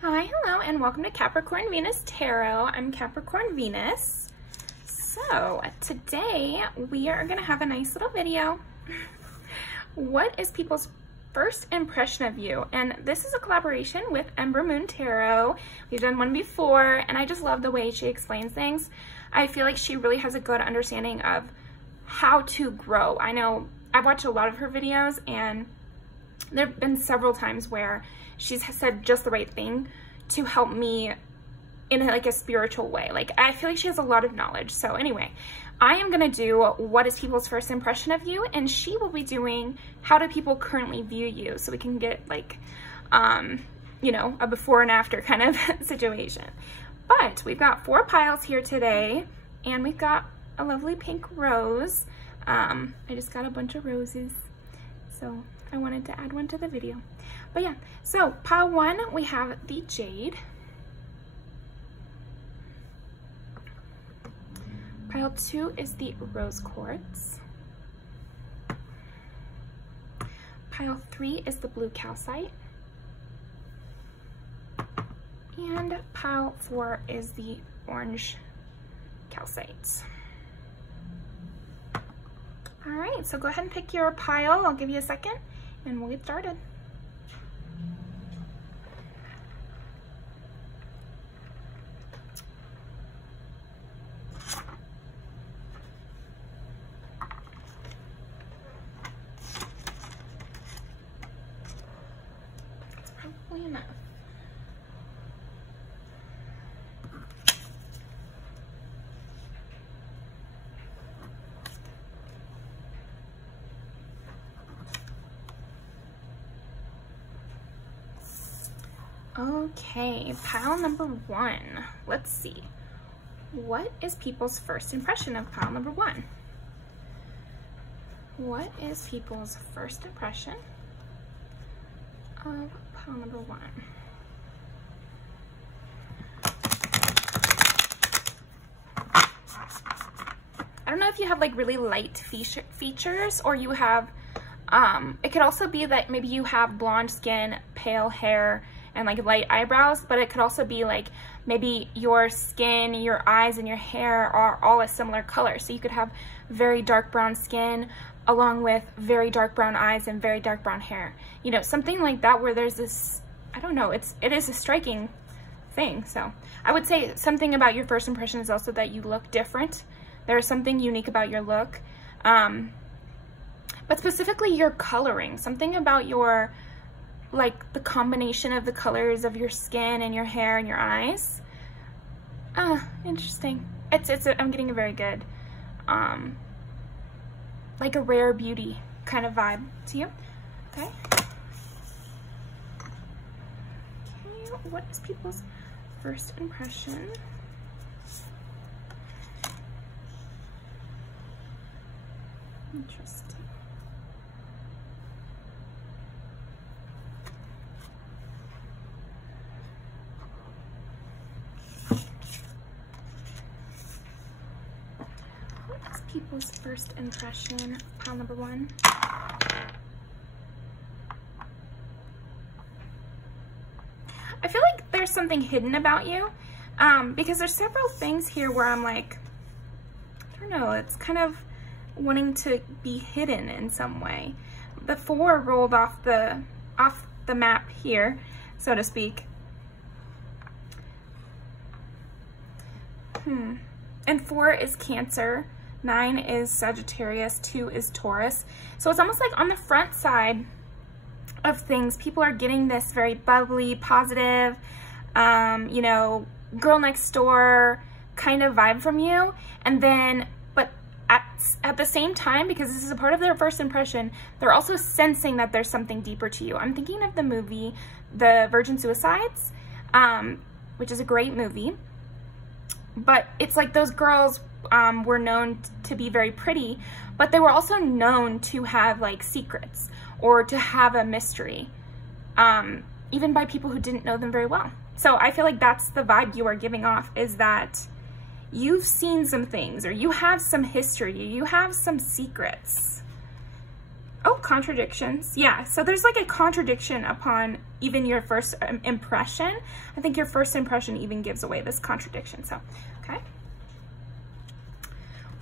Hi, hello, and welcome to Capricorn Venus Tarot. I'm Capricorn Venus. So today we are going to have a nice little video. What is people's first impression of you? And this is a collaboration with Ember Moon Tarot. We've done one before, and I just love the way she explains things. I feel like she really has a good understanding of how to grow. I know I've watched a lot of her videos, and there have been several times where she's said just the right thing to help me in like a spiritual way. Like, I feel like she has a lot of knowledge. So anyway, I am gonna do what is people's first impression of you, and she will be doing how do people currently view you, so we can get like, you know, a before and after kind of situation. But we've got 4 piles here today, and we've got a lovely pink rose. I just got a bunch of roses, so I wanted to add one to the video. But yeah, so pile 1, we have the jade. Pile 2 is the rose quartz. Pile 3 is the blue calcite. And pile 4 is the orange calcite. All right, so go ahead and pick your pile. I'll give you a second and we'll get started. That's probably enough. Okay, pile number 1. Let's see. What is people's first impression of pile number 1? What is people's first impression of pile number 1? I don't know if you have like really light features, or you have, it could also be that maybe you have blonde skin, pale hair, and like light eyebrows, but it could also be like maybe your skin, your eyes, and your hair are all a similar color. So you could have very dark brown skin along with very dark brown eyes and very dark brown hair. You know, something like that, where there's this, I don't know, it is a striking thing. So I would say something about your first impression is also that you look different. There's something unique about your look. But specifically your coloring, something about your, like the combination of the colors of your skin and your hair and your eyes. Interesting. I'm getting a very good, like a rare beauty kind of vibe to you. Okay. Okay, what is people's first impression? Interesting. People's first impression of pile number 1. I feel like there's something hidden about you, because there's several things here where I'm like, I don't know, it's kind of wanting to be hidden in some way. The 4 rolled off the map here, so to speak. And 4 is Cancer. 9 is Sagittarius, 2 is Taurus. So it's almost like on the front side of things, people are getting this very bubbly, positive, you know, girl next door kind of vibe from you. And then, but at the same time, because this is a part of their first impression, they're also sensing that there's something deeper to you. I'm thinking of the movie, The Virgin Suicides, which is a great movie. But it's like those girls were known to be very pretty, but they were also known to have like secrets or to have a mystery, even by people who didn't know them very well. So I feel like that's the vibe you are giving off, is that you've seen some things, or you have some history, you have some secrets. Oh, contradictions. Yeah, so there's like a contradiction upon even your first impression. I think your first impression even gives away this contradiction. So, okay.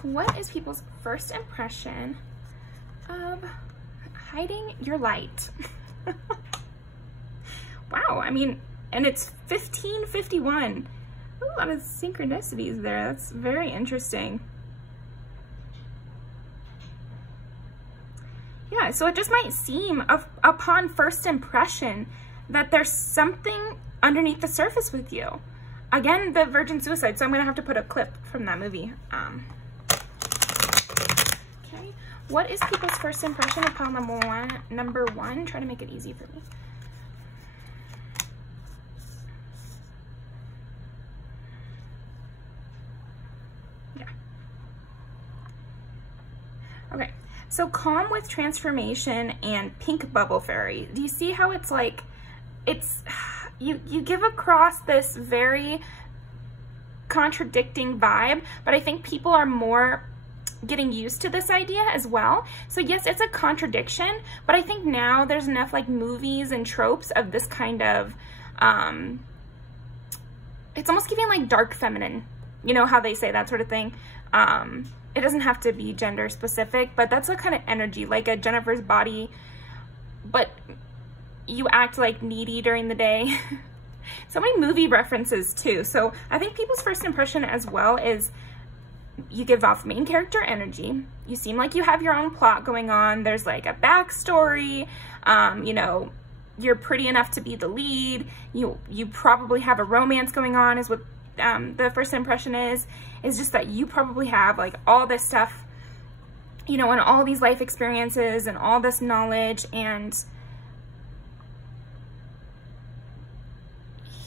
What is people's first impression of hiding your light? Wow, I mean, and it's 1551. A lot of synchronicities there. That's very interesting. Yeah, so it just might seem upon first impression that there's something underneath the surface with you. Again, the virgin suicide, so I'm gonna have to put a clip from that movie. Okay, what is people's first impression upon number one? Try to make it easy for me. Yeah. Okay. So calm with transformation and pink bubble fairy. Do you see how it's like, you give across this very contradicting vibe, but I think people are more getting used to this idea as well. So yes, it's a contradiction, but I think now there's enough like movies and tropes of this kind of, it's almost giving like dark feminine, you know how they say that sort of thing. It doesn't have to be gender specific, but that's a kind of energy, like a Jennifer's body, but you act like needy during the day. So many movie references too. So I think people's first impression as well is you give off main character energy. You seem like you have your own plot going on. There's like a backstory. You know, you're pretty enough to be the lead. You probably have a romance going on is what the first impression is just that you probably have like all this stuff, you know, and all these life experiences and all this knowledge. And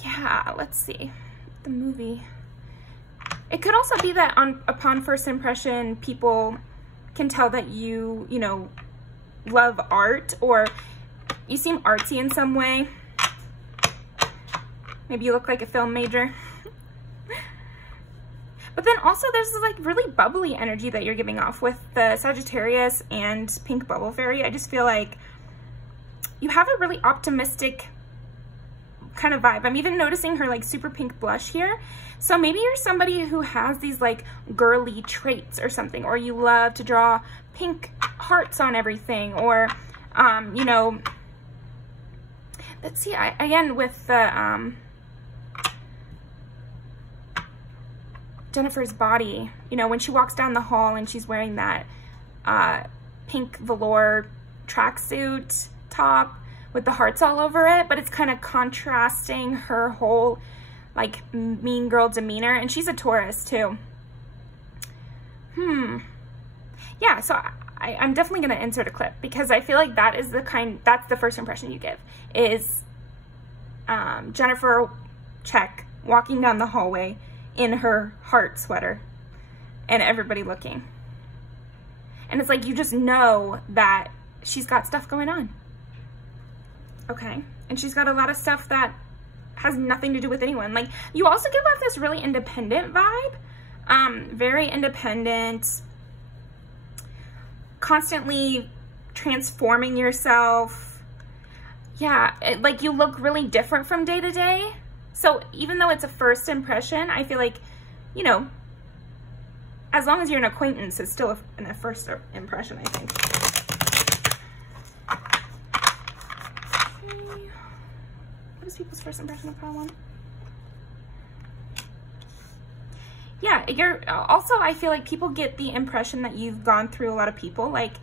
yeah, let's see the movie. It could also be that upon first impression, people can tell that you know, love art, or you seem artsy in some way. Maybe you look like a film major. But then also there's this like really bubbly energy that you're giving off with the Sagittarius and pink bubble fairy. I just feel like you have a really optimistic kind of vibe. I'm even noticing her like super pink blush here. So maybe you're somebody who has these like girly traits or something, or you love to draw pink hearts on everything, or you know, let's see, again with the Jennifer's body, you know, when she walks down the hall and she's wearing that pink velour tracksuit top with the hearts all over it, but it's kind of contrasting her whole like mean girl demeanor, and she's a Taurus too. Yeah, so I'm definitely gonna insert a clip because I feel like that is that's the first impression you give is Jennifer check walking down the hallway in her heart sweater and everybody looking. And it's like, you just know that she's got stuff going on. Okay. And she's got a lot of stuff that has nothing to do with anyone. Like, you also give off this really independent vibe. Very independent, constantly transforming yourself. Yeah. Like, you look really different from day to day. So even though it's a first impression, I feel like, you know, as long as you're an acquaintance, it's still a first impression, I think. Okay. What is people's first impression of one? Yeah, also, I feel like people get the impression that you've gone through a lot of people. Like,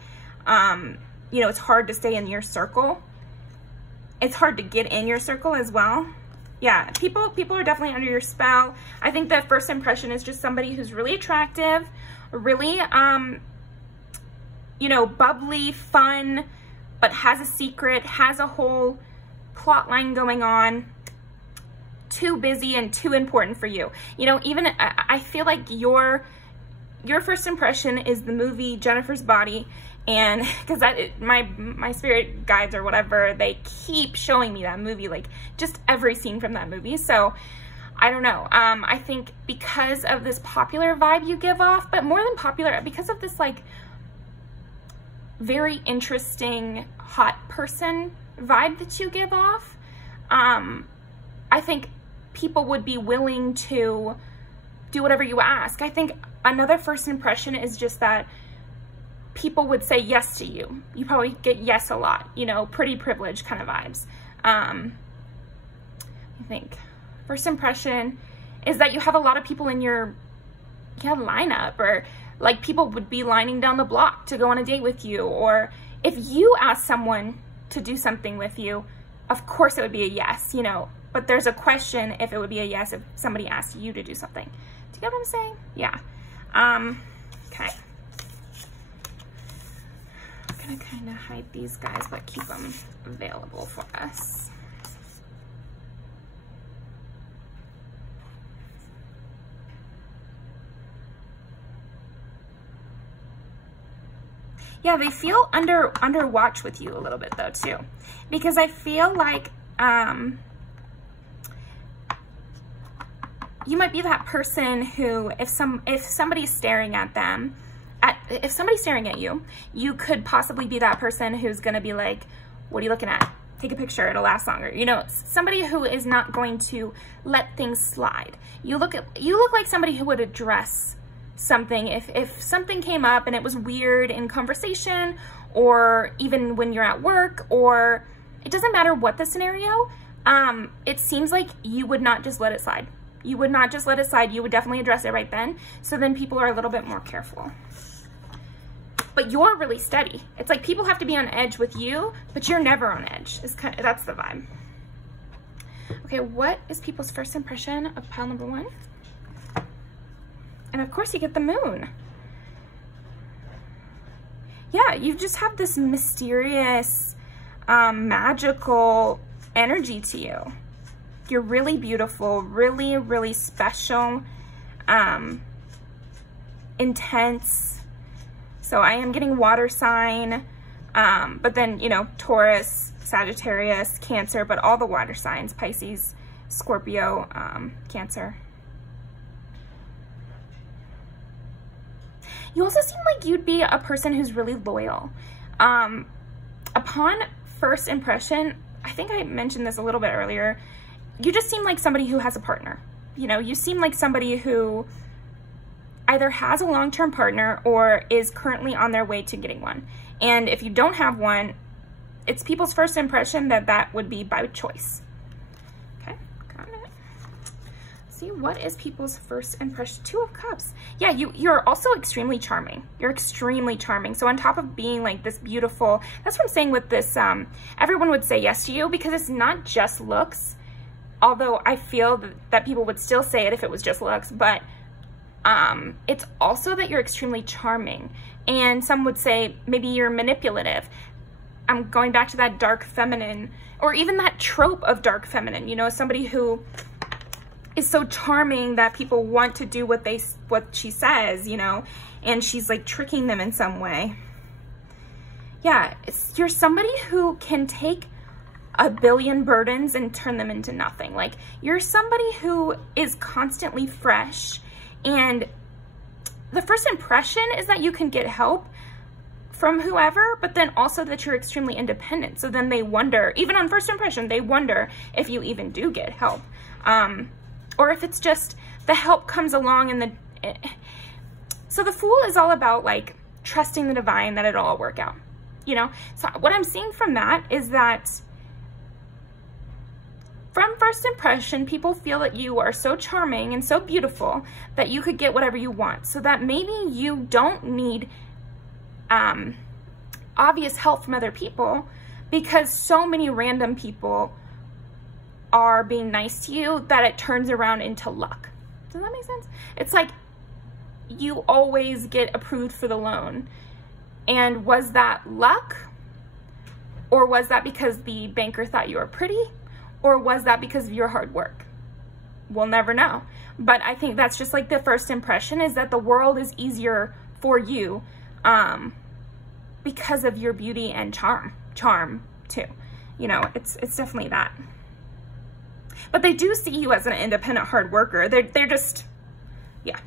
you know, it's hard to stay in your circle. It's hard to get in your circle as well. Yeah, people are definitely under your spell. I think that first impression is just somebody who's really attractive, really, you know, bubbly, fun, but has a secret, has a whole plot line going on, too busy and too important for you. You know, even I feel like your first impression is the movie Jennifer's Body. And because my spirit guides or whatever, they keep showing me that movie, like just every scene from that movie. So I don't know. I think because of this popular vibe you give off, but more than popular, because of this like very interesting, hot person vibe that you give off. I think people would be willing to do whatever you ask. I think another first impression is just that people would say yes to you. You probably get yes a lot, you know, pretty privileged kind of vibes. I think first impression is that you have a lot of people in your lineup, or like people would be lining down the block to go on a date with you, or if you ask someone to do something with you, of course it would be a yes, you know, but there's a question if it would be a yes if somebody asked you to do something. Do you get what I'm saying? Yeah. Okay. I'm gonna kind of hide these guys, but keep them available for us. Yeah, they feel under watch with you a little bit though too, because I feel like you might be that person who, if somebody's staring at them, if somebody's staring at you, you could possibly be that person who's gonna be like, what are you looking at? Take a picture, it'll last longer. You know, somebody who is not going to let things slide. You look like somebody who would address something if something came up and it was weird in conversation, or even when you're at work, or it doesn't matter what the scenario, it seems like you would not just let it slide. You would not just let it slide. You would definitely address it right then. So then people are a little bit more careful. But you're really steady. It's like people have to be on edge with you, but you're never on edge. That's the vibe. Okay, what is people's first impression of pile number 1? And of course you get the moon. Yeah, you just have this mysterious, magical energy to you. You're really beautiful, really, really special, intense. So I am getting water sign, but then, you know, Taurus, Sagittarius, Cancer, but all the water signs, Pisces, Scorpio, Cancer. You also seem like you'd be a person who's really loyal. Upon first impression, I think I mentioned this a little bit earlier, you just seem like somebody who has a partner. You know, you seem like somebody who either has a long-term partner or is currently on their way to getting one. And if you don't have one, it's people's first impression that that would be by choice. Okay, got it. See, what is people's first impression? 2 of Cups. Yeah, you're also extremely charming. You're extremely charming. So on top of being like this beautiful, that's what I'm saying with this, everyone would say yes to you because it's not just looks. Although I feel that people would still say it if it was just looks, but it's also that you're extremely charming. And some would say maybe you're manipulative. I'm going back to that dark feminine, or even that trope of dark feminine, you know, somebody who is so charming that people want to do what she says, you know, and she's like tricking them in some way. Yeah, you're somebody who can take a billion burdens and turn them into nothing. Like, you're somebody who is constantly fresh, and the first impression is that you can get help from whoever, but then also that you're extremely independent. So then they wonder, even on first impression, they wonder if you even do get help. Or if it's just the help comes along and so the Fool is all about like trusting the divine that it'll all work out, you know? So what I'm seeing from that is that from first impression, people feel that you are so charming and so beautiful that you could get whatever you want. So that maybe you don't need obvious help from other people because so many random people are being nice to you that it turns around into luck. Does that make sense? It's like you always get approved for the loan. And was that luck? Or was that because the banker thought you were pretty? Or was that because of your hard work? We'll never know. But I think that's just like the first impression, is that the world is easier for you because of your beauty and charm too. You know, it's definitely that. But they do see you as an independent hard worker. They're just, yeah.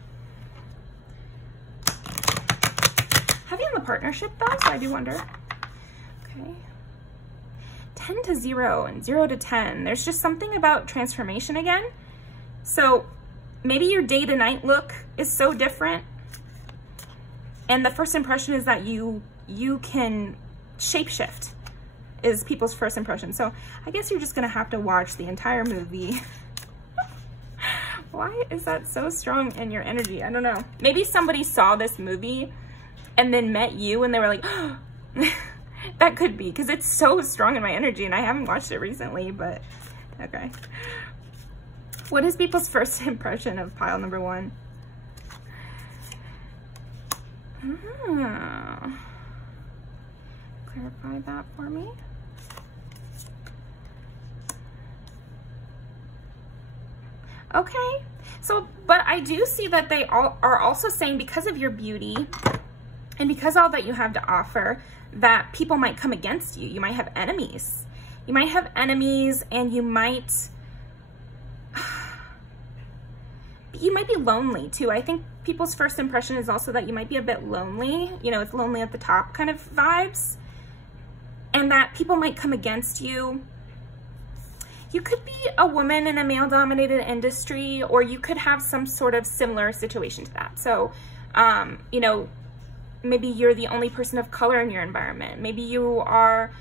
Heavy on the partnership though, so I do wonder. Okay. 10 to 0 and 0 to 10. There's just something about transformation again. So maybe your day to night look is so different. And the first impression is that you can shapeshift is people's first impression. So I guess you're just gonna have to watch the entire movie. Why is that so strong in your energy? I don't know. Maybe somebody saw this movie and then met you and they were like, oh, that could be, because it's so strong in my energy and I haven't watched it recently, but okay. What is people's first impression of pile number 1? Clarify that for me. Okay, so, but I do see that they all are also saying because of your beauty and because all that you have to offer, that people might come against you. You might have enemies. You might have enemies and you might be lonely too. I think people's first impression is also that you might be a bit lonely. You know, it's lonely at the top kind of vibes. And that people might come against you. You could be a woman in a male-dominated industry, or you could have some sort of similar situation to that. So, you know, maybe you're the only person of color in your environment. Maybe you are,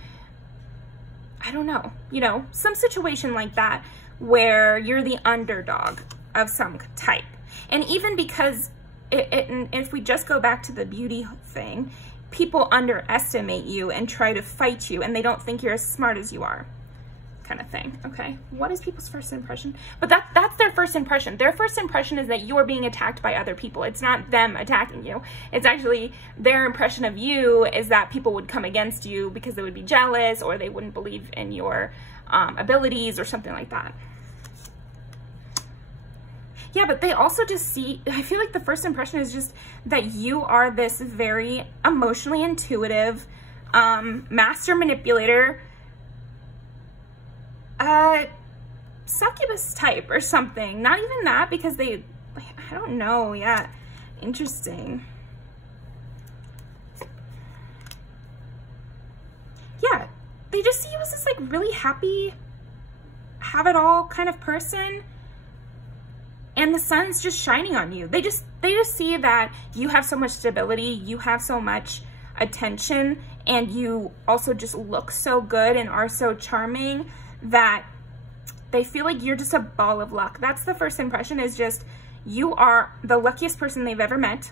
I don't know, you know, some situation like that where you're the underdog of some type. And even because if we just go back to the beauty thing, people underestimate you and try to fight you and they don't think you're as smart as you are, kind of thing. Okay, what is people's first impression? But that's their first impression. Their first impression is that you're being attacked by other people. It's not them attacking you. It's actually their impression of you is that people would come against you because they would be jealous or they wouldn't believe in your abilities or something like that. Yeah, but they also just see, I feel like the first impression is just that you are this very emotionally intuitive, master manipulator, succubus type or something. Not even that, because they, I don't know, yeah, interesting. Yeah, they just see you as this like really happy, have it all kind of person. And the sun's just shining on you. They just see that you have so much stability, you have so much attention, and you also just look so good and are so charming that they feel like you're just a ball of luck. That's the first impression, is just you are the luckiest person they've ever met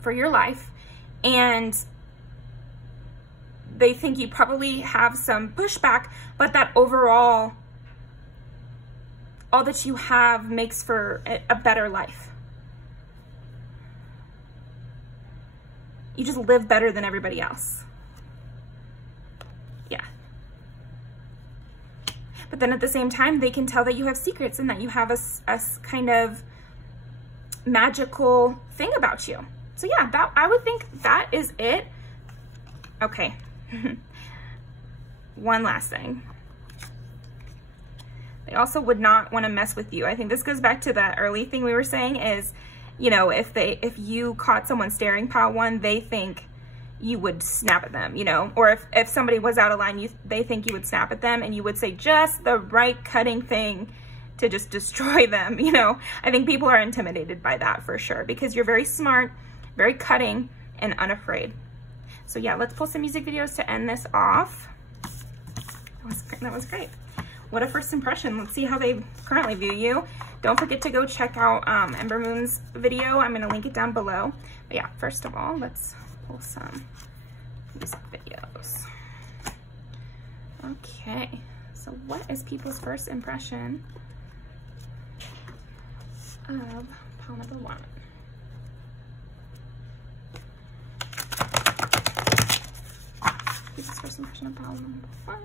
for your life. And they think you probably have some pushback, but that overall, all that you have makes for a better life. You just live better than everybody else. Yeah. But then at the same time, they can tell that you have secrets and that you have a kind of magical thing about you. So yeah, that, I would think that is it. Okay. One last thing. They also would not want to mess with you. I think this goes back to that early thing we were saying is, you know, if you caught someone staring pile 1, they think you would snap at them, you know, or if somebody was out of line, they think you would snap at them and you would say just the right cutting thing to just destroy them, you know. I think people are intimidated by that for sure, because you're very smart, very cutting, and unafraid. So yeah, let's pull some music videos to end this off. That was great. What a first impression. Let's see how they currently view you. Don't forget to go check out Ember Moon's video. I'm going to link it down below. But yeah, first of all, let's pull some music videos. Okay, so what is people's first impression of pile number 1? People's first impression of pile number 1.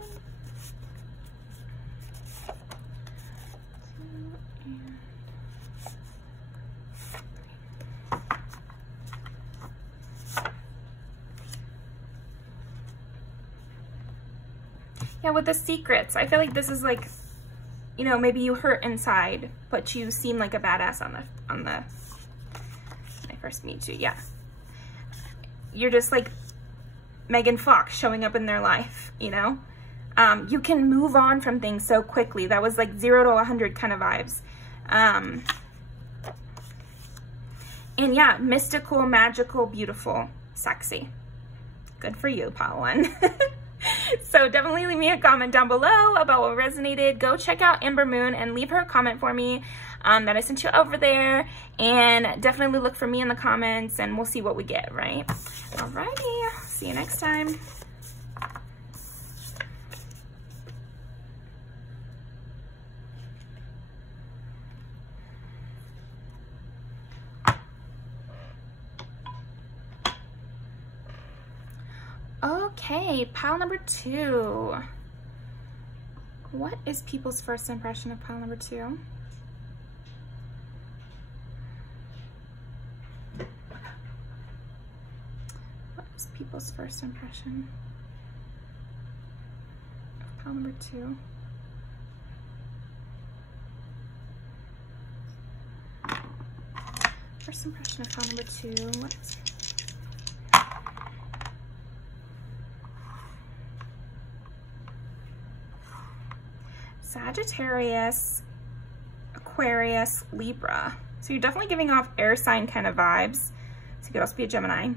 Yeah, with the secrets, I feel like this is like, you know, maybe you hurt inside, but you seem like a badass on the when I first meet you. Yeah. you're just like Megan Fox showing up in their life, you know? You can move on from things so quickly. That was like 0 to 100 kind of vibes. And yeah, mystical, magical, beautiful, sexy. Good for you, pile one. So definitely leave me a comment down below about what resonated. Go check out Amber Moon and leave her a comment for me that I sent you over there. And definitely look for me in the comments and we'll see what we get, right? Alrighty, see you next time. Okay, pile number 2. What is people's first impression of pile number 2? What is people's first impression of pile number 2? First impression of pile number 2. What is it? Sagittarius, Aquarius, Libra. So you're definitely giving off air sign kind of vibes. So you could also be a Gemini.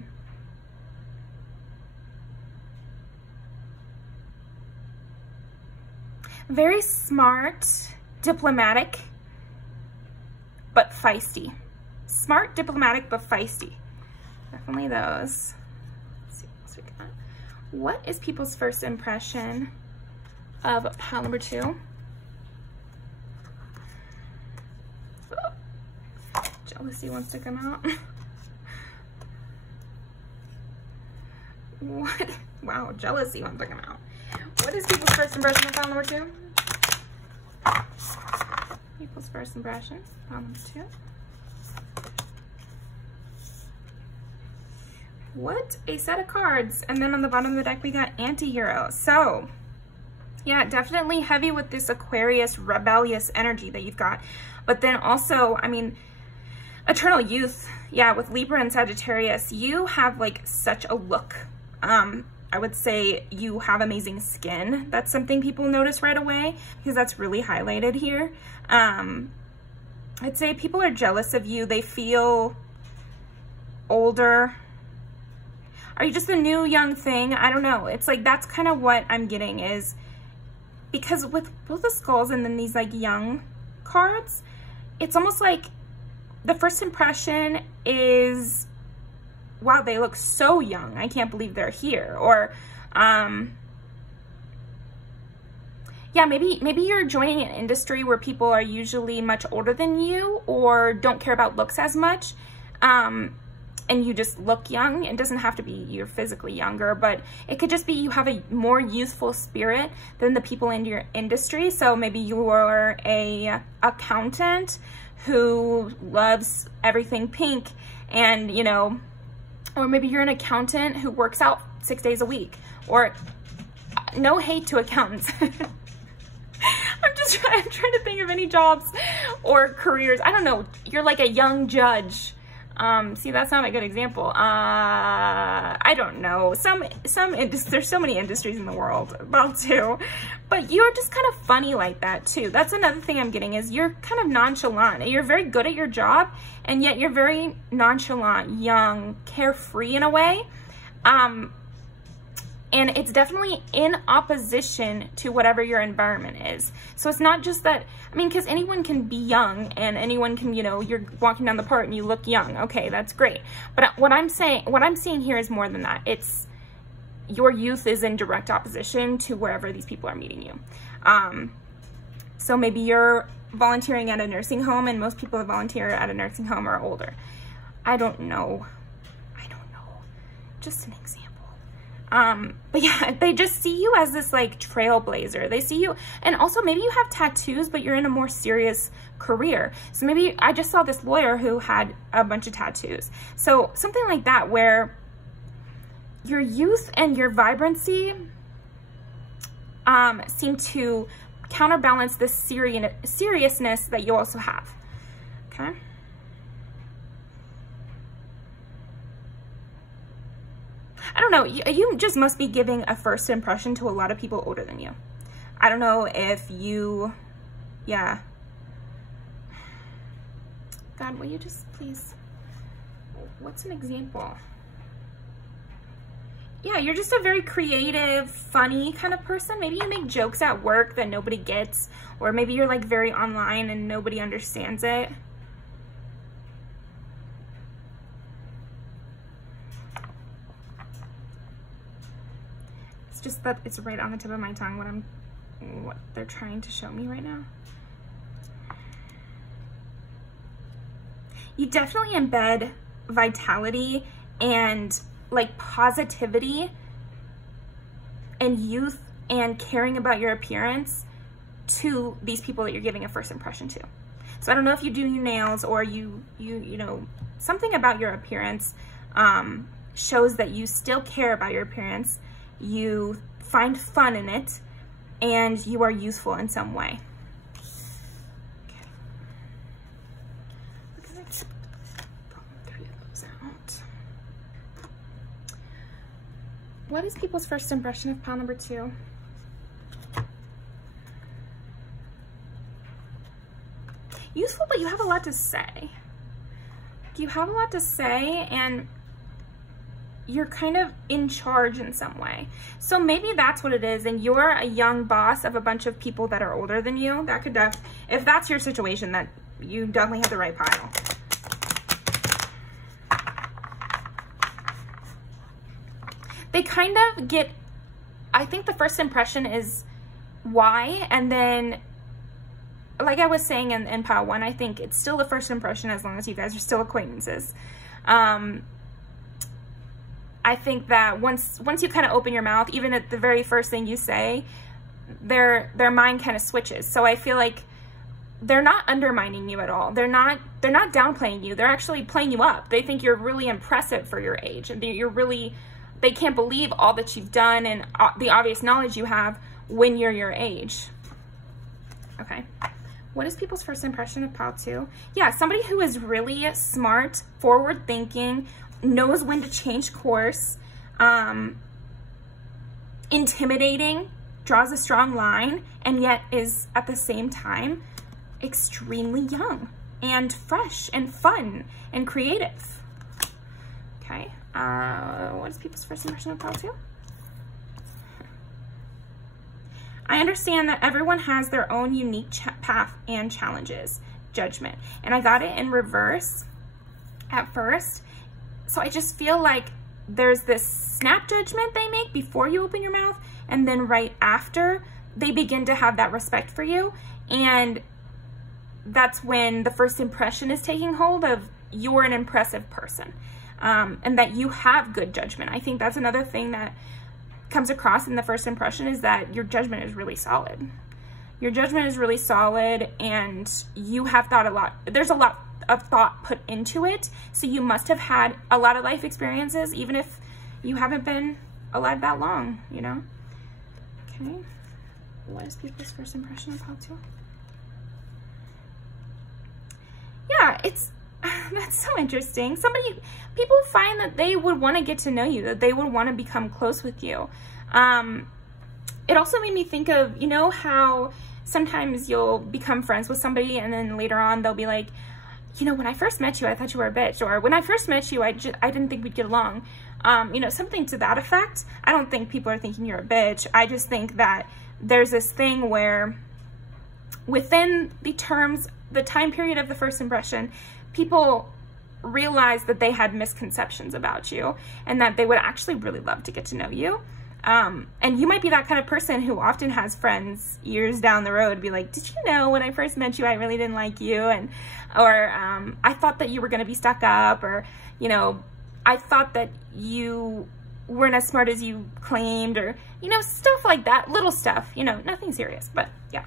Very smart, diplomatic, but feisty. Smart, diplomatic, but feisty. Definitely those. Let's see what else we got. What is people's first impression of pile number 2? Jealousy wants to come out. What? Wow, jealousy wants to come out. What is people's first impression of pile number 2? People's first impression, pile number 2. What a set of cards. And then on the bottom of the deck we got anti-hero. So yeah, definitely heavy with this Aquarius rebellious energy that you've got. But then also, I mean, eternal youth, yeah, with Libra and Sagittarius, you have like such a look. I would say you have amazing skin. That's something people notice right away because that's really highlighted here. I'd say people are jealous of you. They feel older. Are you just a new young thing? I don't know. It's like that's kind of what I'm getting is because with both the skulls and then these like young cards, it's almost like the first impression is, wow, they look so young. I can't believe they're here. Or, yeah, maybe you're joining an industry where people are usually much older than you or don't care about looks as much. And you just look young. It doesn't have to be you're physically younger, but it could just be you have a more youthful spirit than the people in your industry. So maybe you're a accountant who loves everything pink and, you know, or maybe you're an accountant who works out 6 days a week. Or no hate to accountants. I'm trying to think of any jobs or careers. I don't know. You're like a young judge. See, that's not a good example. I don't know. There's so many industries in the world, well, too. But you're just kind of funny like that, too. That's another thing I'm getting is you're kind of nonchalant. You're very good at your job, and yet you're very nonchalant, young, carefree in a way. And it's definitely in opposition to whatever your environment is. So it's not just that, I mean, because anyone can be young and anyone can, you know, you're walking down the park and you look young. Okay, that's great. But what I'm seeing here is more than that. It's your youth is in direct opposition to wherever these people are meeting you. So maybe you're volunteering at a nursing home and most people that volunteer at a nursing home are older. I don't know. Just an example. But yeah, they just see you as this like trailblazer. They see you, and also maybe you have tattoos, but you're in a more serious career. So maybe I just saw this lawyer who had a bunch of tattoos. So something like that where your youth and your vibrancy seem to counterbalance this seriousness that you also have. Okay. I don't know, you just must be giving a first impression to a lot of people older than you. I don't know if you, yeah. God, will you just please, what's an example? Yeah, you're just a very creative, funny kind of person. Maybe you make jokes at work that nobody gets, or maybe you're like very online and nobody understands it. It's just that it's right on the tip of my tongue what they're trying to show me right now. You definitely embed vitality and like positivity and youth and caring about your appearance to these people that you're giving a first impression to. So I don't know if you do your nails or you know, something about your appearance shows that you still care about your appearance, you find fun in it, and you are useful in some way. Okay. We're gonna pull 3 of those out. What is people's first impression of pile number 2? Useful, but you have a lot to say. You have a lot to say, and you're kind of in charge in some way. So maybe that's what it is, and you're a young boss of a bunch of people that are older than you. That could if that's your situation, that you definitely have the right pile. They kind of get, I think the first impression is why, and then like I was saying in pile 1, I think it's still the first impression as long as you guys are still acquaintances. I think that once you kind of open your mouth, even at the very first thing you say, their mind kind of switches. So I feel like they're not undermining you at all. They're not downplaying you. They're actually playing you up. They think you're really impressive for your age, and they can't believe all that you've done and the obvious knowledge you have when you're your age. Okay. What is people's first impression of pile 2? Yeah, somebody who is really smart, forward-thinking, knows when to change course, intimidating, draws a strong line, and yet is at the same time extremely young and fresh and fun and creative. Okay, what is people's first impression of pile 2? I understand that everyone has their own unique path and challenges, judgment. And I got it in reverse at first. So I just feel like there's this snap judgment they make before you open your mouth, and then right after they begin to have that respect for you. And that's when the first impression is taking hold of you're an impressive person, and that you have good judgment. I think that's another thing that comes across in the first impression, is that your judgment is really solid. Your judgment is really solid, and you have thought a lot. There's a lot of thought put into it, so you must have had a lot of life experiences, even if you haven't been alive that long, you know? Okay, what is people's first impression of pile 2? Yeah, that's so interesting. People find that they would want to get to know you, that they would want to become close with you. It also made me think of, you know, how sometimes you'll become friends with somebody and then later on they'll be like, you know, when I first met you, I thought you were a bitch, or when I first met you, I didn't think we'd get along. You know, something to that effect. I don't think people are thinking you're a bitch. I just think that there's this thing where within the time period of the first impression, people realize that they had misconceptions about you and that they would actually really love to get to know you. And you might be that kind of person who often has friends years down the road be like, did you know when I first met you, I really didn't like you? Or I thought that you were going to be stuck up, or, you know, I thought that you weren't as smart as you claimed, or, you know, stuff like that, little stuff, you know, nothing serious, but yeah.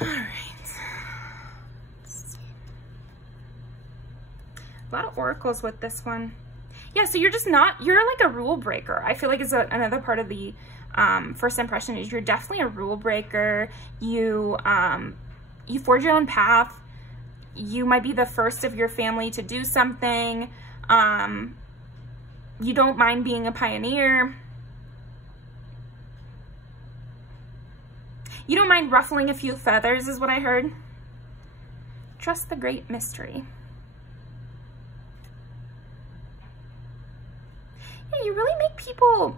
All right. A lot of oracles with this one. Yeah, so you're like a rule breaker. I feel like it's another part of the first impression is you're definitely a rule breaker. You forge your own path. you might be the first of your family to do something. You don't mind being a pioneer. You don't mind ruffling a few feathers is what I heard. Trust the great mystery. Yeah, you really make people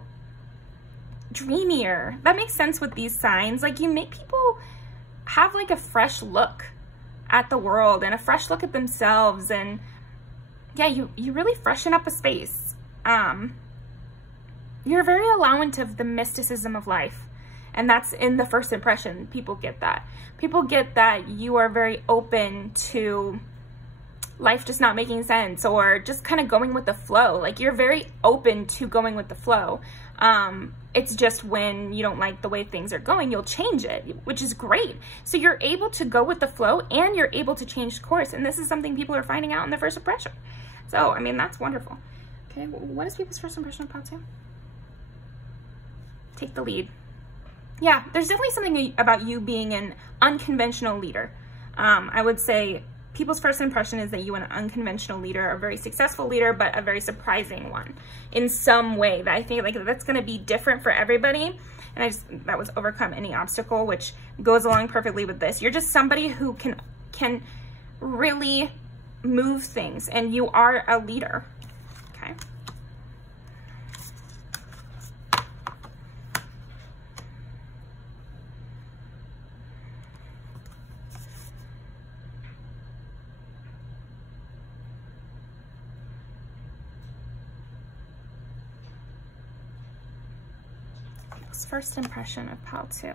dreamier. That makes sense with these signs. Like, you make people have like a fresh look at the world and a fresh look at themselves. And yeah, you really freshen up a space. You're very allowant of the mysticism of life. And that's in the first impression. People get that. People get that you are very open to life just not making sense, or just kind of going with the flow. Like, you're very open to going with the flow. It's just when you don't like the way things are going, you'll change it, which is great. So you're able to go with the flow and you're able to change course. And this is something people are finding out in their first impression. So, I mean, that's wonderful. Okay, what is people's first impression of Palo? Take the lead. Yeah, there's definitely something about you being an unconventional leader. I would say people's first impression is that you are an unconventional leader, a very successful leader, but a very surprising one in some way. That I think like that's going to be different for everybody. And that was overcome any obstacle, which goes along perfectly with this. You're just somebody who can really move things, and you are a leader. Okay. First impression of Pal 2. I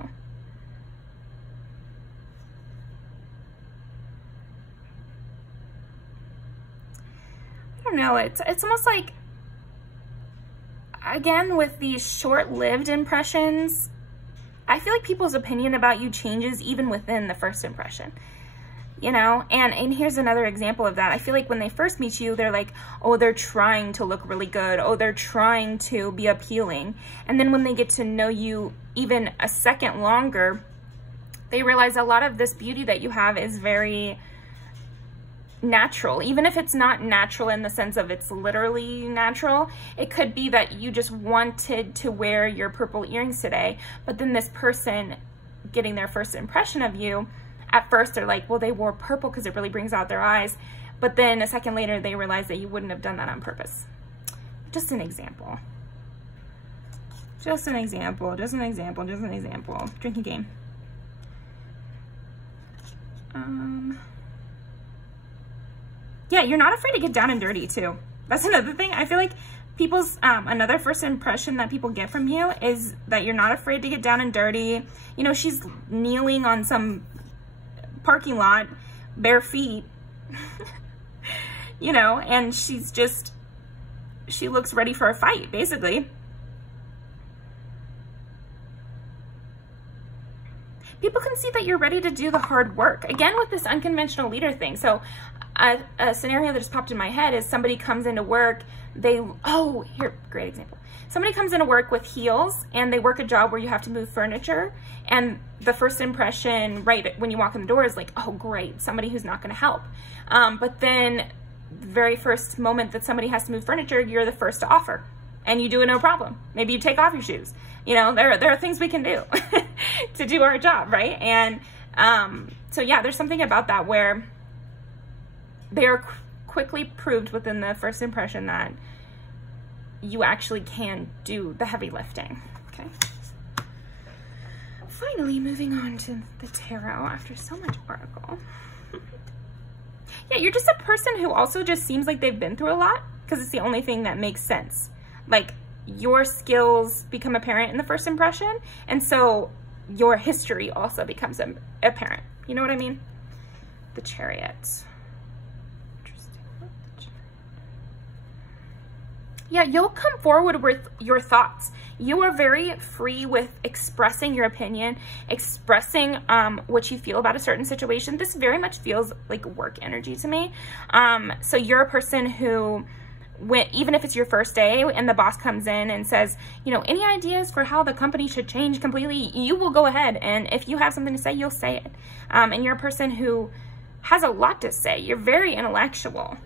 don't know, it's almost like, again, with these short-lived impressions, I feel like people's opinion about you changes even within the first impression. You know, and here's another example of that. I feel like when they first meet you, they're like, oh, they're trying to look really good. Oh, they're trying to be appealing. And then when they get to know you even a second longer, they realize a lot of this beauty that you have is very natural. Even if it's not natural in the sense of it's literally natural, it could be that you just wanted to wear your purple earrings today, but then this person getting their first impression of you, at first they're like, well, they wore purple because it really brings out their eyes. But then a second later, they realize that you wouldn't have done that on purpose. Just an example. Just an example. Just an example. Just an example. Drinking game. Yeah, you're not afraid to get down and dirty too. That's another thing. I feel like people's, another first impression that people get from you is that you're not afraid to get down and dirty. You know, she's kneeling on some parking lot, bare feet, you know, and she looks ready for a fight, basically. People can see that you're ready to do the hard work. Again, with this unconventional leader thing. So a scenario that just popped in my head is somebody comes into work, great example. Somebody comes into work with heels and they work a job where you have to move furniture, and the first impression right when you walk in the door is like, oh great, somebody who's not going to help. But then the very first moment that somebody has to move furniture, you're the first to offer, and you do it no problem. Maybe you take off your shoes. You know, there are things we can do to do our job, right? And so yeah, there's something about that where they are quickly proved within the first impression that you actually can do the heavy lifting. Okay. Finally, moving on to the tarot after so much oracle. Yeah, you're just a person who also just seems like they've been through a lot, because it's the only thing that makes sense. Like, your skills become apparent in the first impression, and so your history also becomes apparent. You know what I mean? The Chariot. Yeah, you'll come forward with your thoughts. You are very free with expressing your opinion, expressing what you feel about a certain situation. This very much feels like work energy to me. So you're a person who, even if it's your first day and the boss comes in and says, you know, any ideas for how the company should change completely, you will go ahead. And if you have something to say, you'll say it. And you're a person who has a lot to say. You're very intellectual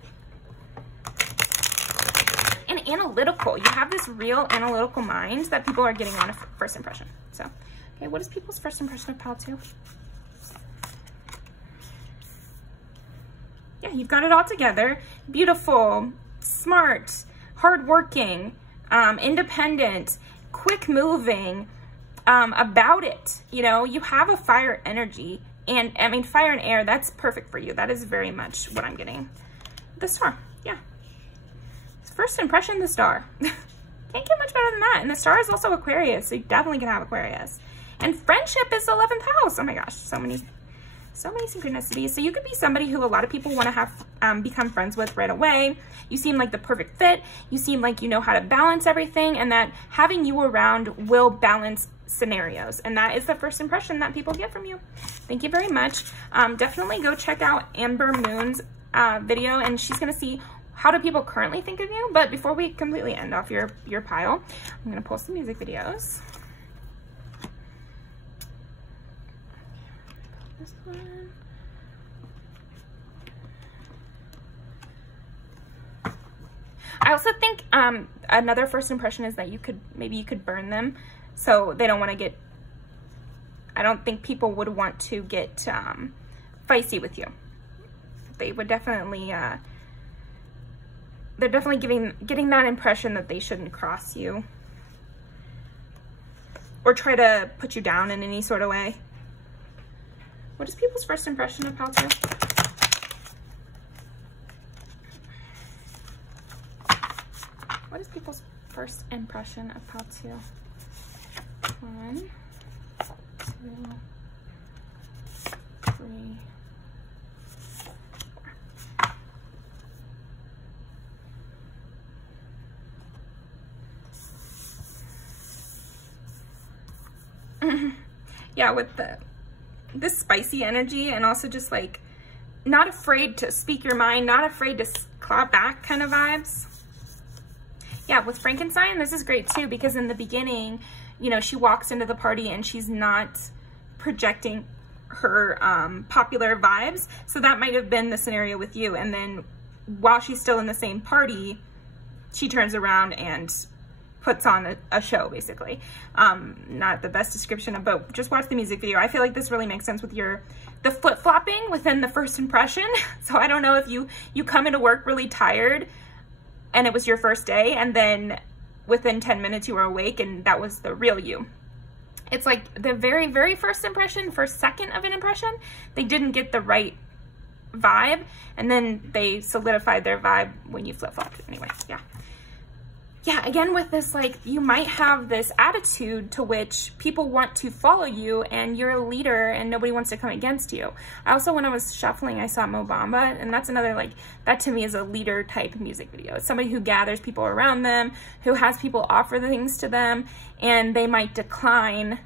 and analytical. You have this real analytical mind that people are getting on a first impression. So, okay, what is people's first impression of Pal 2? Yeah, you've got it all together. Beautiful, smart, hardworking, independent, quick moving, about it. You know, you have a fire energy, and I mean, fire and air, that's perfect for you. That is very much what I'm getting. The star, yeah. First impression, the star. Can't get much better than that. And the star is also Aquarius, so you definitely can have Aquarius. And friendship is the 11th house. Oh my gosh, so many synchronicities. So you could be somebody who a lot of people want to have become friends with right away. You seem like the perfect fit. You seem like you know how to balance everything, and that having you around will balance scenarios. And that is the first impression that people get from you. Thank you very much. Definitely go check out Amber Moon's video, and she's going to see how do people currently think of you. But before we completely end off your pile, I'm going to post some music videos. This one. I also think another first impression is that maybe you could burn them, so they don't want to get, I don't think people would want to get feisty with you. They would definitely, they're definitely getting that impression that they shouldn't cross you or try to put you down in any sort of way. What is people's first impression of Pal 2? What is people's first impression of Pal 2? 1, 2, 3, 4. Yeah, with this spicy energy, and also just like not afraid to speak your mind, not afraid to clap back kind of vibes. Yeah, with Frankenstein, this is great too, because in the beginning, you know, she walks into the party and she's not projecting her popular vibes. So that might have been the scenario with you. And then while she's still in the same party, she turns around and puts on a show, basically. Not the best description of, but just watch the music video. I feel like this really makes sense with the flip-flopping within the first impression. So I don't know if you come into work really tired and it was your first day, and then within 10 minutes you were awake and that was the real you. It's like the very, very first impression, first second of an impression, they didn't get the right vibe, and then they solidified their vibe when you flip-flopped. Anyway, yeah. Yeah, again, with this, like, you might have this attitude to which people want to follow you and you're a leader and nobody wants to come against you. I also, when I was shuffling, I saw Mo Bamba, and that's another, like, that to me is a leader type music video. It's somebody who gathers people around them, who has people offer things to them, and they might decline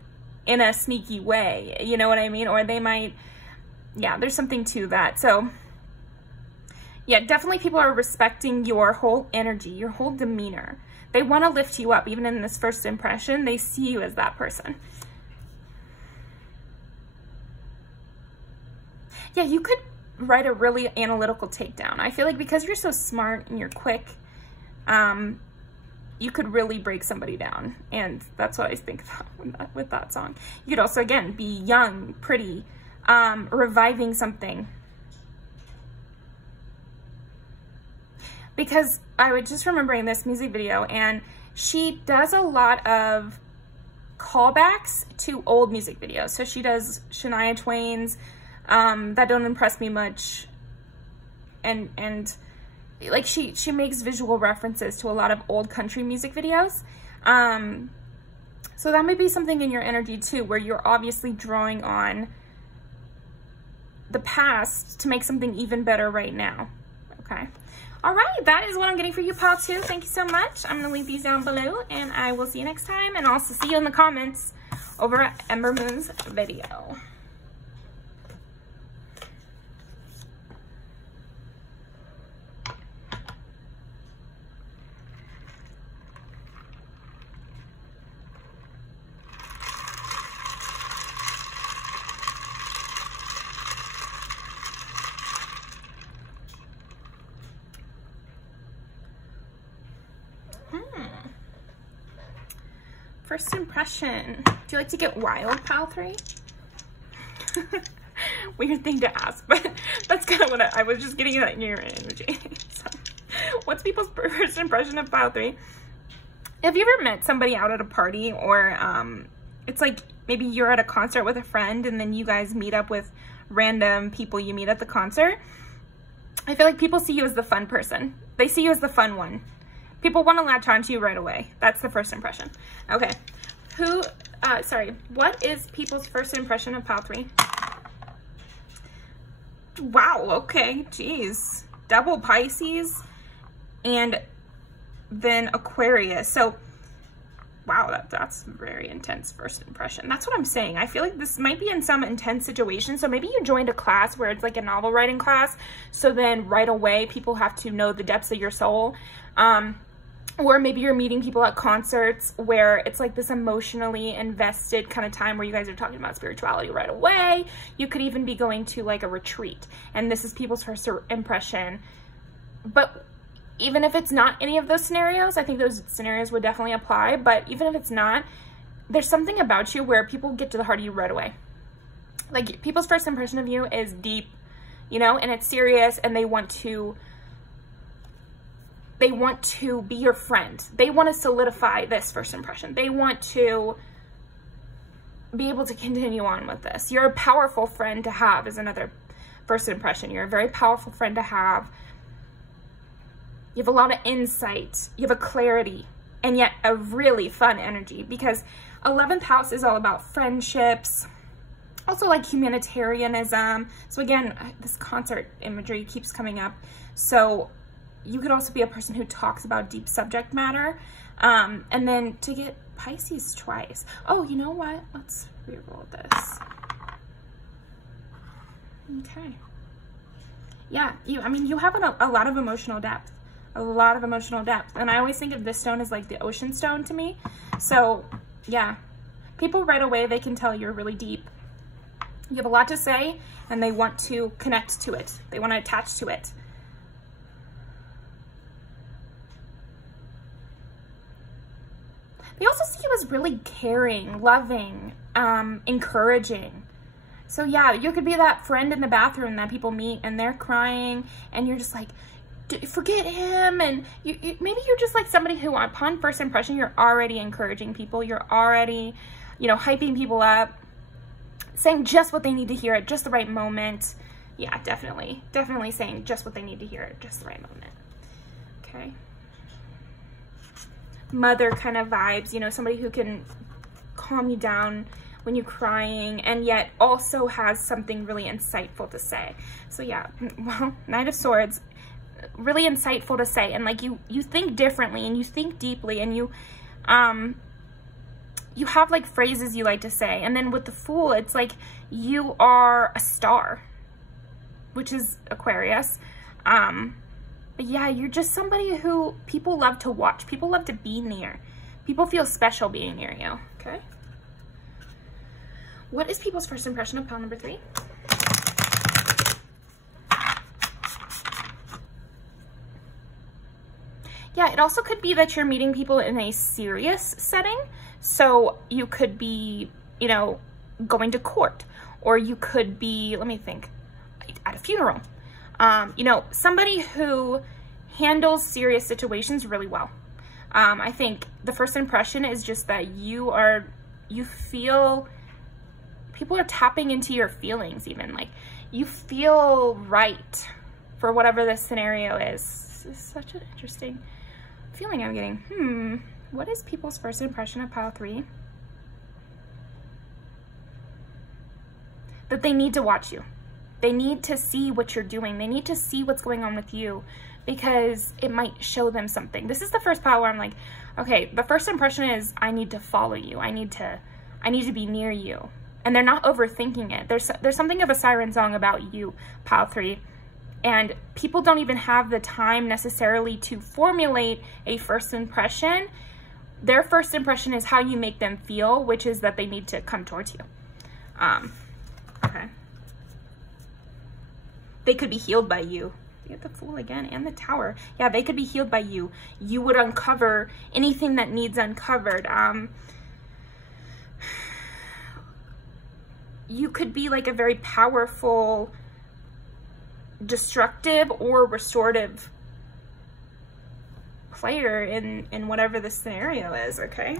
in a sneaky way, you know what I mean? Or they might, yeah, there's something to that. So yeah, definitely people are respecting your whole energy, your whole demeanor. They want to lift you up. Even in this first impression, they see you as that person. Yeah, you could write a really analytical takedown. I feel like because you're so smart and you're quick, you could really break somebody down. And that's what I think about with that song. You could also, again, be young, pretty, reviving something. Because I was just remembering this music video, and she does a lot of callbacks to old music videos. So she does Shania Twain's That Don't Impress Me Much, and like she makes visual references to a lot of old country music videos. So that may be something in your energy too, where you're obviously drawing on the past to make something even better right now. Okay. All right, that is what I'm getting for you, Pal 2. Thank you so much. I'm going to link these down below, and I will see you next time, and also see you in the comments over at Ember Moon's video. First impression. Do you like to get wild, pile 3? Weird thing to ask, but that's kind of what I was just getting that in your energy. So, what's people's first impression of pile 3? Have you ever met somebody out at a party, or it's like maybe you're at a concert with a friend and then you guys meet up with random people you meet at the concert? I feel like people see you as the fun person. They see you as the fun one. People want to latch onto you right away. That's the first impression. Okay. What is people's first impression of pile 3? Wow, okay, geez. Double Pisces and then Aquarius. So, wow, that's very intense first impression. That's what I'm saying. I feel like this might be in some intense situation. So maybe you joined a class where it's like a novel writing class. So then right away, people have to know the depths of your soul. Or maybe you're meeting people at concerts where it's like this emotionally invested kind of time where you guys are talking about spirituality right away. You could even be going to like a retreat, and this is people's first impression. But even if it's not any of those scenarios, I think those scenarios would definitely apply. But even if it's not, there's something about you where people get to the heart of you right away. Like, people's first impression of you is deep, you know, and it's serious, and they want to be your friend. They want to solidify this first impression. They want to be able to continue on with this. You're a powerful friend to have is another first impression. You're a very powerful friend to have. You have a lot of insight. You have a clarity, and yet a really fun energy, because 11th house is all about friendships, also like humanitarianism. So again, this concert imagery keeps coming up. So you could also be a person who talks about deep subject matter. And then to get Pisces twice. Oh, you know what? Let's reroll this. Okay. Yeah, you have a lot of emotional depth. A lot of emotional depth. And I always think of this stone as like the ocean stone to me. So, yeah. People right away, they can tell you're really deep. You have a lot to say, and they want to connect to it. They want to attach to it. They also see you as really caring, loving, encouraging. So yeah, you could be that friend in the bathroom that people meet and they're crying and you're just like, forget him. And maybe you're just like somebody who upon first impression, you're already encouraging people. You're already, hyping people up, saying just what they need to hear at just the right moment. Yeah, definitely saying just what they need to hear at just the right moment. Okay. Mother kind of vibes, somebody who can calm you down when you're crying and yet also has something really insightful to say. So yeah, well, Knight of Swords, really insightful to say, and like you think differently and you think deeply, and you have like phrases you like to say. And then with the Fool, it's like you are a star, which is Aquarius. But yeah, you're just somebody who people love to watch. People love to be near. People feel special being near you, okay? What is people's first impression of pile number 3? Yeah, it also could be that you're meeting people in a serious setting. So you could be, going to court, or you could be, let me think, at a funeral. Somebody who handles serious situations really well. I think the first impression is just that you feel, people are tapping into your feelings even. Like, you feel right for whatever this scenario is. This is such an interesting feeling I'm getting. What is people's first impression of pile 3? That they need to watch you. They need to see what you're doing. They need to see what's going on with you, because it might show them something. This is the first pile where I'm like, okay, the first impression is I need to follow you. I need to be near you. And they're not overthinking it. There's something of a siren song about you, pile 3. And people don't even have the time necessarily to formulate a first impression. Their first impression is how you make them feel, which is that they need to come towards you. Okay. They could be healed by you. You get the Fool again and the Tower. Yeah, they could be healed by you. You would uncover anything that needs uncovered. you could be like a very powerful, destructive or restorative player in whatever the scenario is, okay?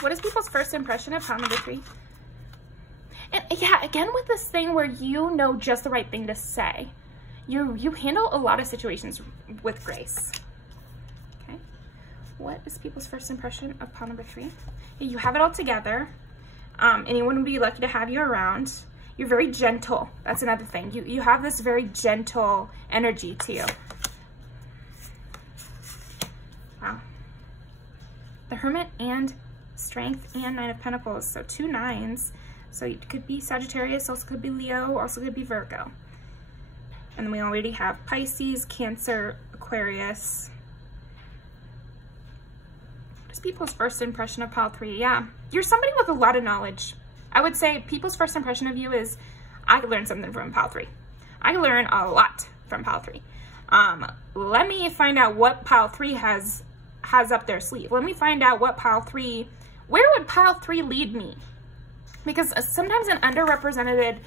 What is people's first impression of pile number 3? And yeah, again with this thing where you know just the right thing to say. You handle a lot of situations with grace. Okay. What is people's first impression of pile number 3? You have it all together. Anyone would be lucky to have you around. You're very gentle. That's another thing. You have this very gentle energy to you. Wow. The Hermit and Strength and 9 of Pentacles. So 2 9s. So it could be Sagittarius, also could be Leo, also could be Virgo. And then we already have Pisces, Cancer, Aquarius. What is people's first impression of pile 3? Yeah, you're somebody with a lot of knowledge. I would say people's first impression of you is, I could learn something from pile 3. I could learn a lot from pile 3. Let me find out what pile 3 has up their sleeve. Let me find out what pile 3, where would pile 3 lead me? Because sometimes an underrepresented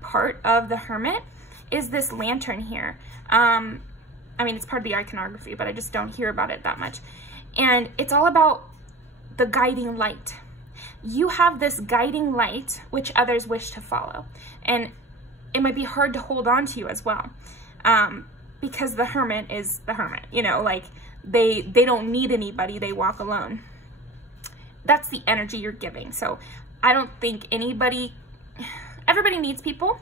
part of the Hermit is this lantern here. I mean, it's part of the iconography, but I just don't hear about it that much. And it's all about the guiding light. You have this guiding light, which others wish to follow. And it might be hard to hold on to you as well. Because the Hermit is the Hermit, you know, like they don't need anybody, they walk alone. That's the energy you're giving. So I don't think everybody needs people.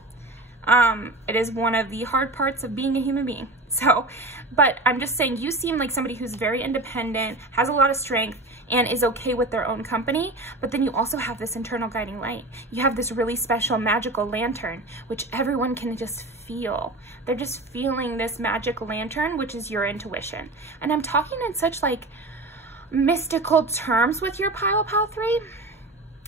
It is one of the hard parts of being a human being. So, but I'm just saying, you seem like somebody who's very independent, has a lot of strength, and is okay with their own company. But then you also have this internal guiding light. You have this really special magical lantern, which everyone can just feel. They're just feeling this magic lantern, which is your intuition. And I'm talking in such like mystical terms with your pile 3.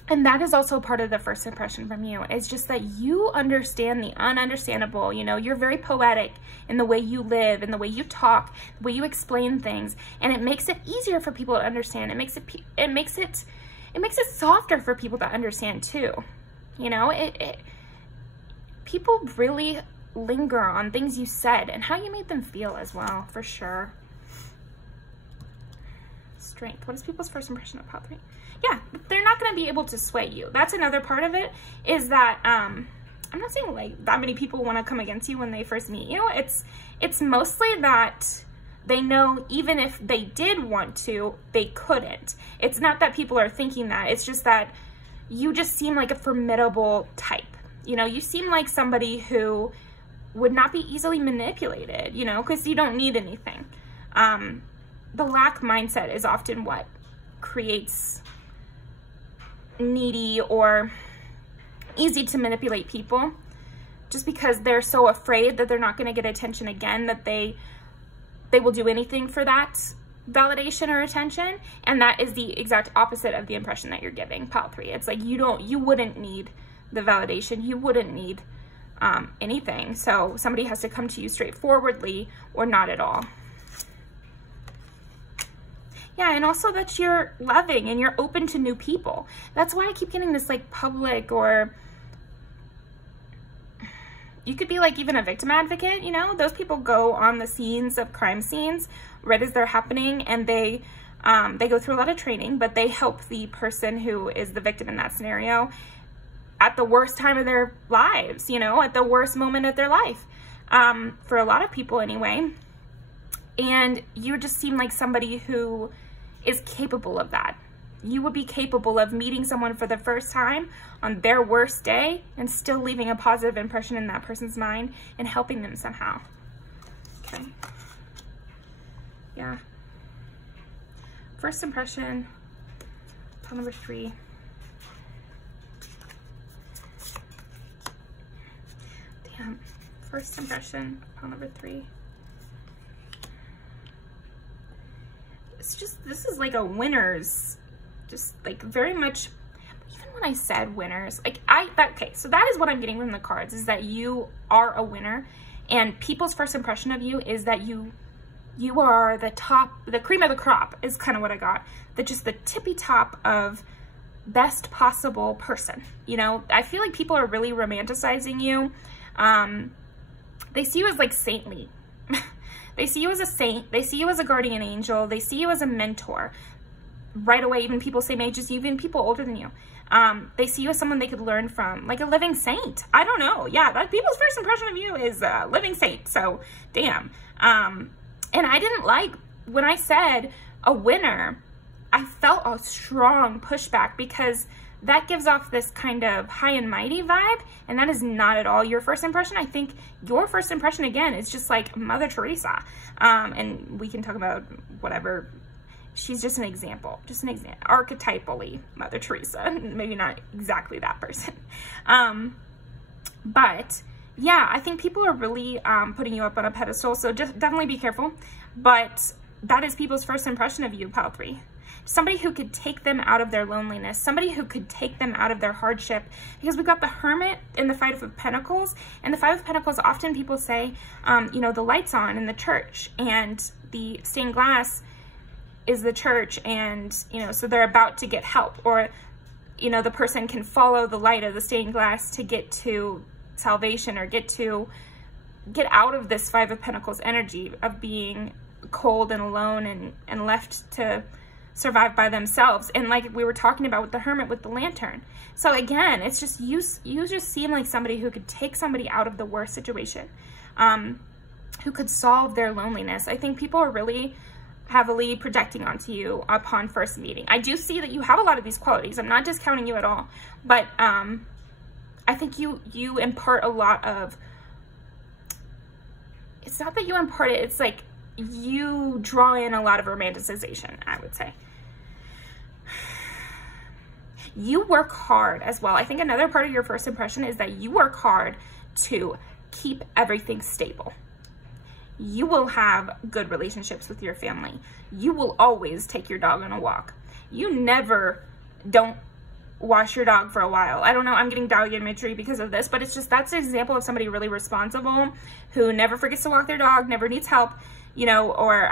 And that is also part of the first impression from you. It's just that you understand the ununderstandable. You know, you're very poetic in the way you live, in the way you talk, the way you explain things, and it makes it easier for people to understand. It makes it softer for people to understand too. You know, people really linger on things you said and how you made them feel as well, for sure. Strength. What is people's first impression of pile 3? Yeah, they're not going to be able to sway you. That's another part of it, is that I'm not saying like that many people want to come against you when they first meet you. It's mostly that they know even if they did want to, they couldn't. It's not that people are thinking that. It's just that you just seem like a formidable type. You know, you seem like somebody who would not be easily manipulated, you know, because you don't need anything. The lack mindset is often what creates needy or easy to manipulate people, just because they're so afraid that they're not going to get attention again, that they will do anything for that validation or attention. And that is the exact opposite of the impression that you're giving, pile 3. It's like you wouldn't need the validation, you wouldn't need anything. So somebody has to come to you straightforwardly or not at all. Yeah, and also that you're loving and you're open to new people. That's why I keep getting this like public, or you could be like even a victim advocate, you know? Those people go on the scenes of crime scenes right as they're happening, and they go through a lot of training, but they help the person who is the victim in that scenario at the worst time of their lives, you know, at the worst moment of their life, for a lot of people anyway. And you just seem like somebody who is capable of that. You would be capable of meeting someone for the first time on their worst day and still leaving a positive impression in that person's mind and helping them somehow. Okay. Yeah. First impression, pile number 3. Damn. First impression, pile number 3. It's just, this is like a winner's, just like very much, even when I said winners, like okay, so that is what I'm getting from the cards, is that you are a winner, and people's first impression of you is that you You are the top, the cream of the crop is kind of what I got. Just the tippy top of best possible person. You know, I feel like people are really romanticizing you. They see you as like saintly. They see you as a saint. They see you as a guardian angel. They see you as a mentor. Right away, even people same age as you, even people older than you. They see you as someone they could learn from, like a living saint. I don't know. Yeah, that people's first impression of you is a living saint. So, damn. And I didn't like, when I said a winner, I felt a strong pushback because that gives off this kind of high and mighty vibe, and that is not at all your first impression. I think your first impression, again, is just like Mother Teresa. And we can talk about whatever. She's just an example, archetypally Mother Teresa, maybe not exactly that person. But yeah, I think people are really putting you up on a pedestal, so just definitely be careful. But that is people's first impression of you, pile 3. Somebody who could take them out of their loneliness, somebody who could take them out of their hardship, because we've got the Hermit in the Five of Pentacles, and the Five of Pentacles, often people say, you know, the light's on in the church, and the stained glass is the church, and, you know, so they're about to get help, or, you know, the person can follow the light of the stained glass to get to salvation, or get out of this Five of Pentacles energy of being cold and alone and left to survive by themselves. And like we were talking about with the Hermit with the lantern. So again, it's just you just seem like somebody who could take somebody out of the worst situation, who could solve their loneliness. I think people are really heavily projecting onto you upon first meeting. I do see that you have a lot of these qualities. I'm not discounting you at all, but I think you impart a lot of, it's not that you impart it, it's like you draw in a lot of romanticization, I would say. You work hard as well. I think another part of your first impression is that you work hard to keep everything stable. You will have good relationships with your family. You will always take your dog on a walk. You never don't wash your dog for a while. I don't know, I'm getting dog imagery because of this, but it's just, that's an example of somebody really responsible who never forgets to walk their dog, never needs help, you know, or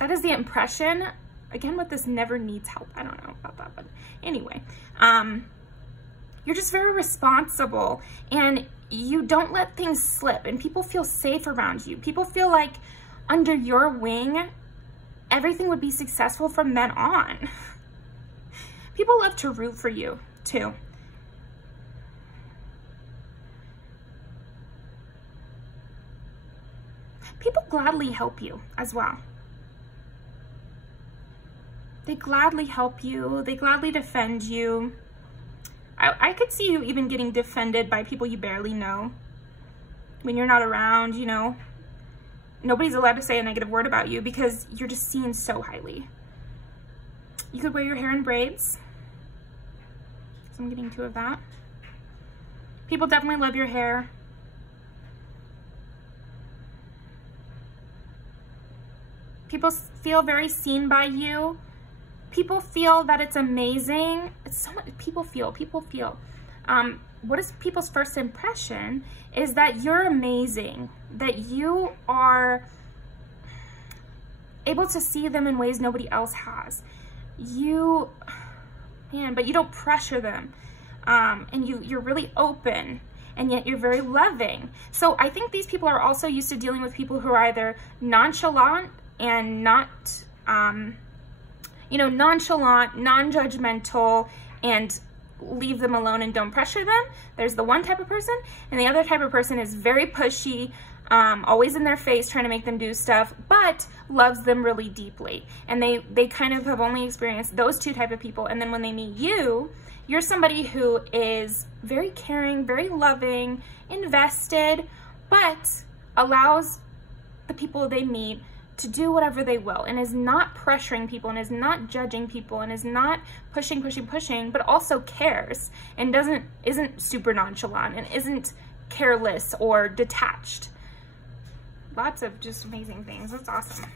that is the impression. Again, with this never needs help. I don't know about that, but anyway, you're just very responsible, and you don't let things slip, and people feel safe around you. People feel like under your wing, everything would be successful from then on. People love to root for you too. People gladly help you as well. They gladly help you. They gladly defend you. I could see you even getting defended by people you barely know. When you're not around, you know, nobody's allowed to say a negative word about you because you're just seen so highly. You could wear your hair in braids. So I'm getting 2 of that. People definitely love your hair. People feel very seen by you. People feel that it's amazing. It's so much, people feel. What is people's first impression is that you're amazing, that you are able to see them in ways nobody else has. But you don't pressure them. And you're really open, and yet you're very loving. So I think these people are also used to dealing with people who are either nonchalant and not, nonchalant, non-judgmental, and leave them alone and don't pressure them. There's the one type of person, and the other type of person is very pushy, always in their face trying to make them do stuff, but loves them really deeply. And they kind of have only experienced those 2 type of people. And then when they meet you, you're somebody who is very caring, very loving, invested, but allows the people they meet to do whatever they will, and is not pressuring people, and is not judging people, and is not pushing, but also cares, and isn't super nonchalant, and isn't careless or detached. Lots of just amazing things. That's awesome.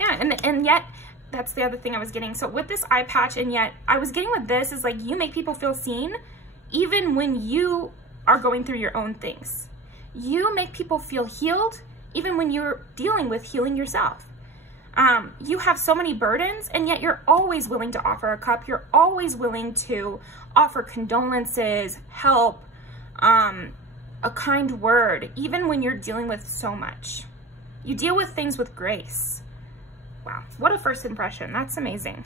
Yeah, and yet, that's the other thing I was getting. So with this eye patch, and yet I was getting with this is like, you make people feel seen even when you are going through your own things. You make people feel healed even when you're dealing with healing yourself. You have so many burdens, and yet you're always willing to offer a cup. You're always willing to offer condolences, help, a kind word, even when you're dealing with so much. You deal with things with grace. Wow, what a first impression. That's amazing.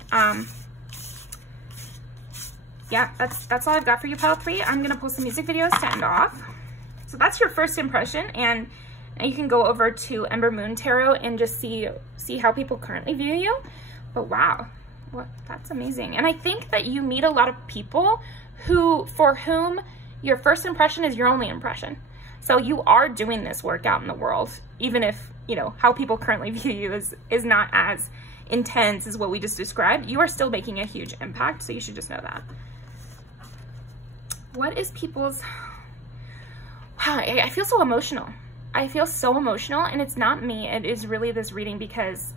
Yeah, that's all I've got for you, pile 3. I'm gonna post some music videos to end off. So that's your first impression, and you can go over to Ember Moon Tarot and just see how people currently view you. But wow, that's amazing. And I think that you meet a lot of people for whom your first impression is your only impression. So you are doing this work out in the world, even if, you know, how people currently view you is not as intense as what we just described. You are still making a huge impact, so you should just know that. What is people's... Wow, I feel so emotional. I feel so emotional, and it's not me. It is really this reading, because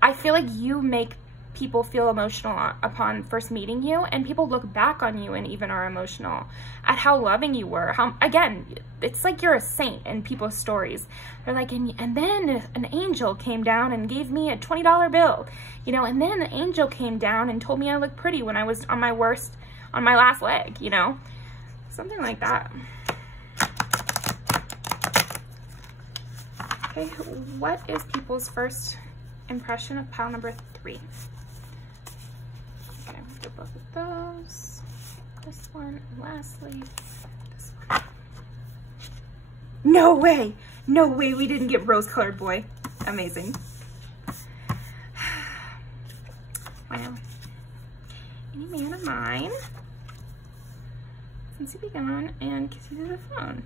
I feel like you make people feel emotional upon first meeting you, and people look back on you and even are emotional at how loving you were. How, again, it's like you're a saint in people's stories. They're like, and then an angel came down and gave me a $20 bill, you know, and then an angel came down and told me I looked pretty when I was on my last leg, you know, something like that. Okay, what is people's first impression of pile number 3? Okay, we'll do both of those. This one, and lastly, this one. No way! No way we didn't get rose-colored boy. Amazing. Wow. Any man of mine, since he be gone and kiss you to the phone.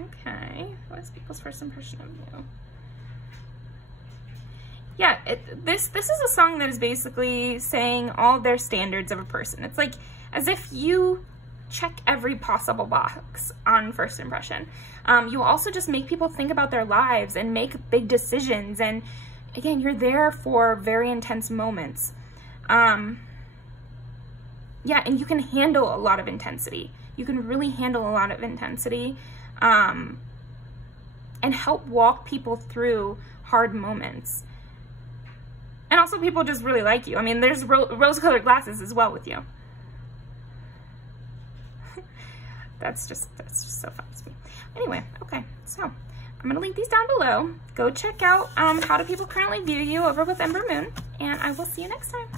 Okay, what is people's first impression of you? Yeah, this is a song that is basically saying all their standards of a person. It's like as if you check every possible box on first impression. You also just make people think about their lives and make big decisions. And again, you're there for very intense moments. Yeah, and you can handle a lot of intensity. You can really handle a lot of intensity. And help walk people through hard moments. And also people just really like you. I mean, there's rose-colored glasses as well with you. that's just so fun to me. Anyway, okay, so I'm gonna link these down below. Go check out how do people currently view you over with Ember Moon, and I will see you next time.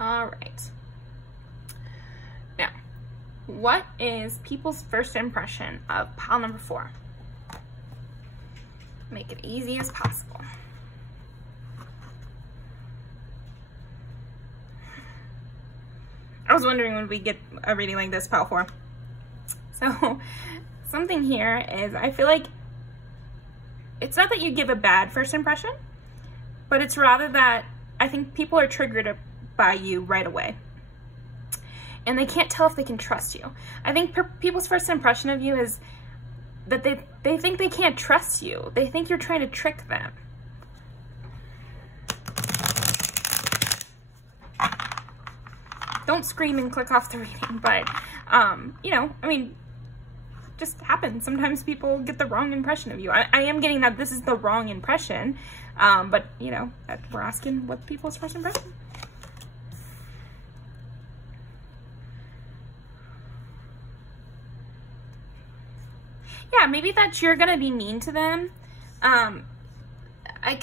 All right. Now, what is people's first impression of pile number 4? Make it easy as possible. I was wondering when we get a reading like this, pile 4. So, something here is, I feel like it's not that you give a bad first impression, but it's rather that I think people are triggered by you right away. And they can't tell if they can trust you. I think people's first impression of you is that they think they can't trust you. They think you're trying to trick them. Don't scream and click off the reading, but, you know, I mean, just happens. Sometimes people get the wrong impression of you. I am getting that this is the wrong impression, but, you know, we're asking what people's first impression. Yeah, maybe that you're gonna be mean to them. I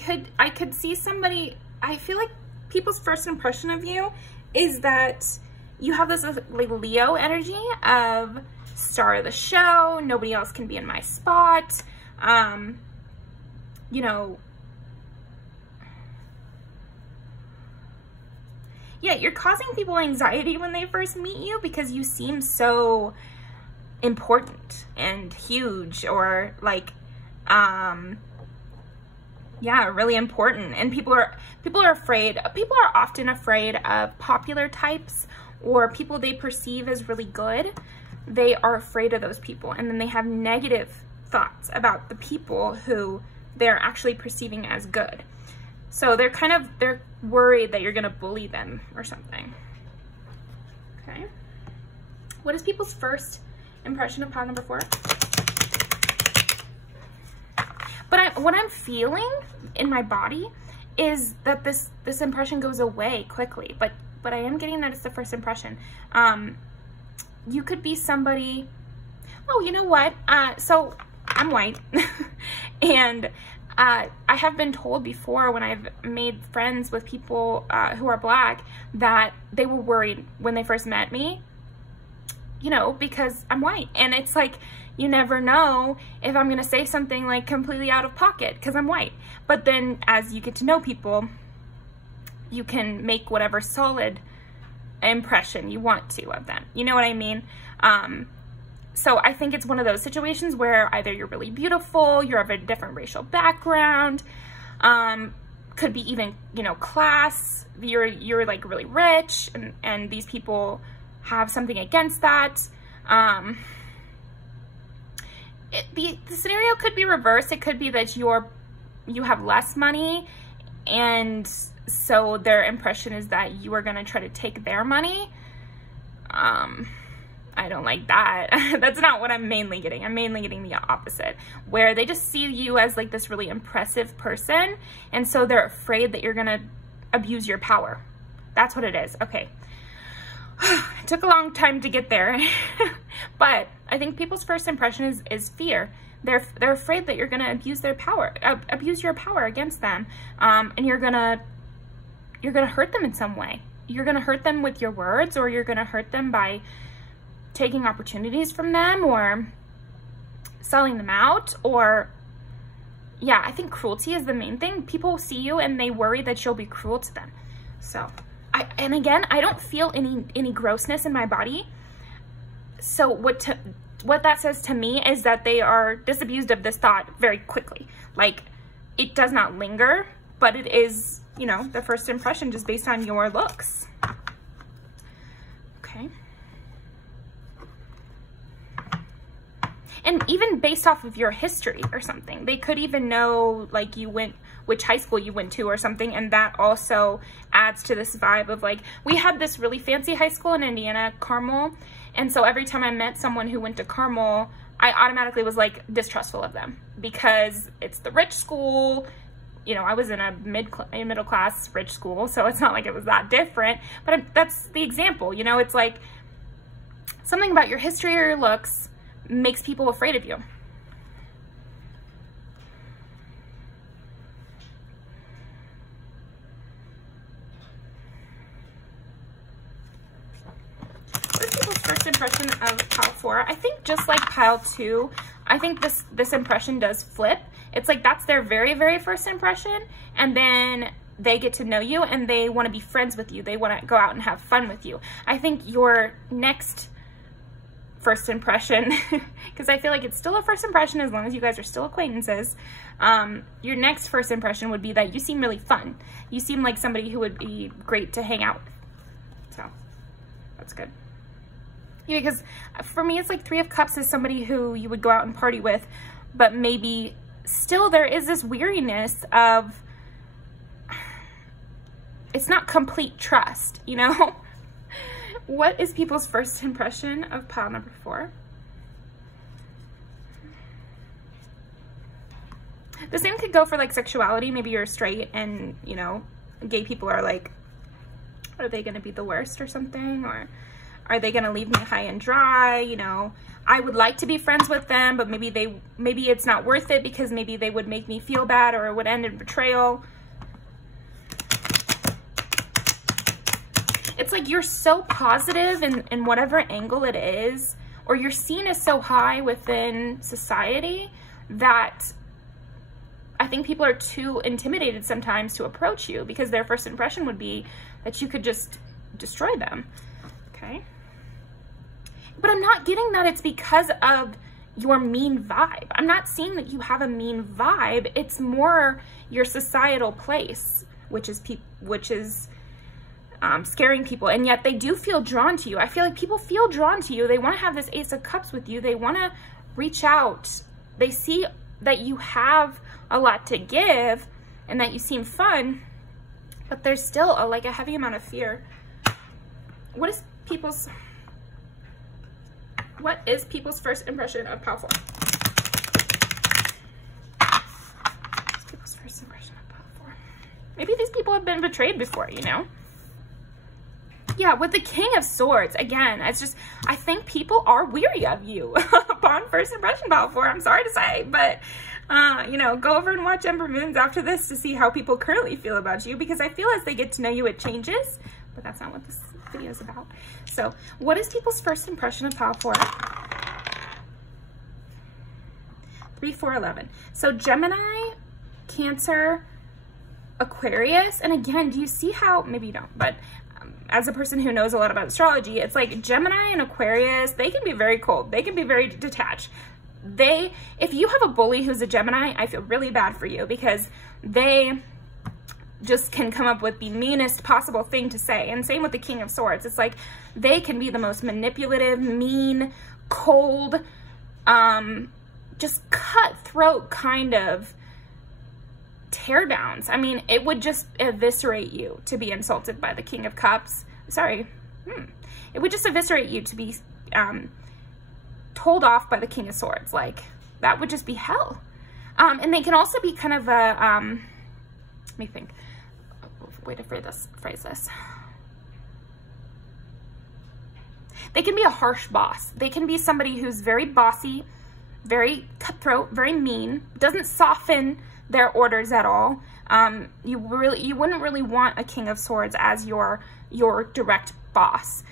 could see somebody, I feel like people's first impression of you is that you have this like Leo energy of star of the show, nobody else can be in my spot, you know, yeah, you're causing people anxiety when they first meet you because you seem so important and huge, or like, yeah, really important. And people are afraid. People are often afraid of popular types or people they perceive as really good. They are afraid of those people, and then they have negative thoughts about the people who they're actually perceiving as good. So they're worried that you're gonna bully them or something. Okay. What is people's first impression of pile number 4? But what I'm feeling in my body is that this impression goes away quickly. But I am getting that it's the first impression. You could be somebody. Oh, you know what? So I'm white, and I have been told before when I've made friends with people who are black that they were worried when they first met me, you know, because I'm white. And it's like, you never know if I'm gonna say something like completely out of pocket because I'm white. But then as you get to know people, you can make whatever solid impression you want to of them. You know what I mean? So I think it's one of those situations where either you're really beautiful, you're of a different racial background, could be even, you know, class, you're like really rich, and these people have something against that. The scenario could be reversed. It could be that you have less money, and so their impression is that you are going to try to take their money. I don't like that. That's not what I'm mainly getting. I'm mainly getting the opposite, where they just see you as like this really impressive person, and so they're afraid that you're going to abuse your power. That's what it is. Okay. It took a long time to get there, but I think people's first impression is fear. They're afraid that you're going to abuse their power, abuse your power against them, and you're gonna hurt them in some way. You're gonna hurt them with your words, or you're gonna hurt them by taking opportunities from them, or selling them out, or yeah, I think cruelty is the main thing. People see you and they worry that you'll be cruel to them. So, and again, I don't feel any grossness in my body. So what that says to me is that they are disabused of this thought very quickly. Like, it does not linger, but it is, you know, the first impression just based on your looks. Okay. And even based off of your history or something, they could even know like which high school you went to or something, and that also adds to this vibe of like, we had this really fancy high school in Indiana, Carmel, and so every time I met someone who went to Carmel, I automatically was like distrustful of them because it's the rich school. You know, I was in a middle class rich school, so it's not like it was that different, but that's the example. You know, it's like something about your history or your looks makes people afraid of you. What is people's first impression of pile 4? I think just like pile 2, I think this impression does flip. It's like that's their very, very first impression, and then they get to know you and they want to be friends with you. They want to go out and have fun with you. I think your next first impression, because I feel like it's still a first impression as long as you guys are still acquaintances, your next first impression would be that you seem really fun. You seem like somebody who would be great to hang out with. So that's good. Yeah, because for me, it's like 3 of Cups is somebody who you would go out and party with, but maybe still there is this weariness of, it's not complete trust, you know? What is people's first impression of pile number 4? The same could go for like sexuality. Maybe you're straight and, you know, gay people are like, are they going to be the worst or something? Or are they going to leave me high and dry? You know, I would like to be friends with them, but maybe it's not worth it because maybe they would make me feel bad or it would end in betrayal. It's like you're so positive in whatever angle it is, or you're seen as so high within society that I think people are too intimidated sometimes to approach you because their first impression would be that you could just destroy them. Okay. But I'm not getting that it's because of your mean vibe. I'm not seeing that you have a mean vibe. It's more your societal place, which is scaring people, and yet they do feel drawn to you. I feel like people feel drawn to you. They want to have this Ace of Cups with you. They want to reach out. They see that you have a lot to give and that you seem fun, but there's still a heavy amount of fear. What is people's first impression of Pile 4? People's first impression of Pile 4. Maybe these people have been betrayed before, you know? Yeah, with the King of Swords, again, it's just, I think people are weary of you upon first impression, Pile 4. I'm sorry to say, but, you know, go over and watch Ember Moons after this to see how people currently feel about you, because I feel as they get to know you, it changes, but that's not what this video is about. So, what is people's first impression of Pile 4? 3, 4, 11. So, Gemini, Cancer, Aquarius, and again, do you see how, maybe you don't, but as a person who knows a lot about astrology, it's like Gemini and Aquarius, they can be very cold. They can be very detached. If you have a bully who's a Gemini, I feel really bad for you, because they just can come up with the meanest possible thing to say. And same with the King of Swords. It's like they can be the most manipulative, mean, cold, just cutthroat kind of teardowns. I mean, it would just eviscerate you to be insulted by the King of Cups. Sorry. It would just eviscerate you to be told off by the King of Swords. Like, that would just be hell. And they can also be kind of a, let me think, way to phrase this. They can be a harsh boss. They can be somebody who's very bossy, very cutthroat, very mean, doesn't soften their orders at all. You wouldn't really want a King of Swords as your direct boss.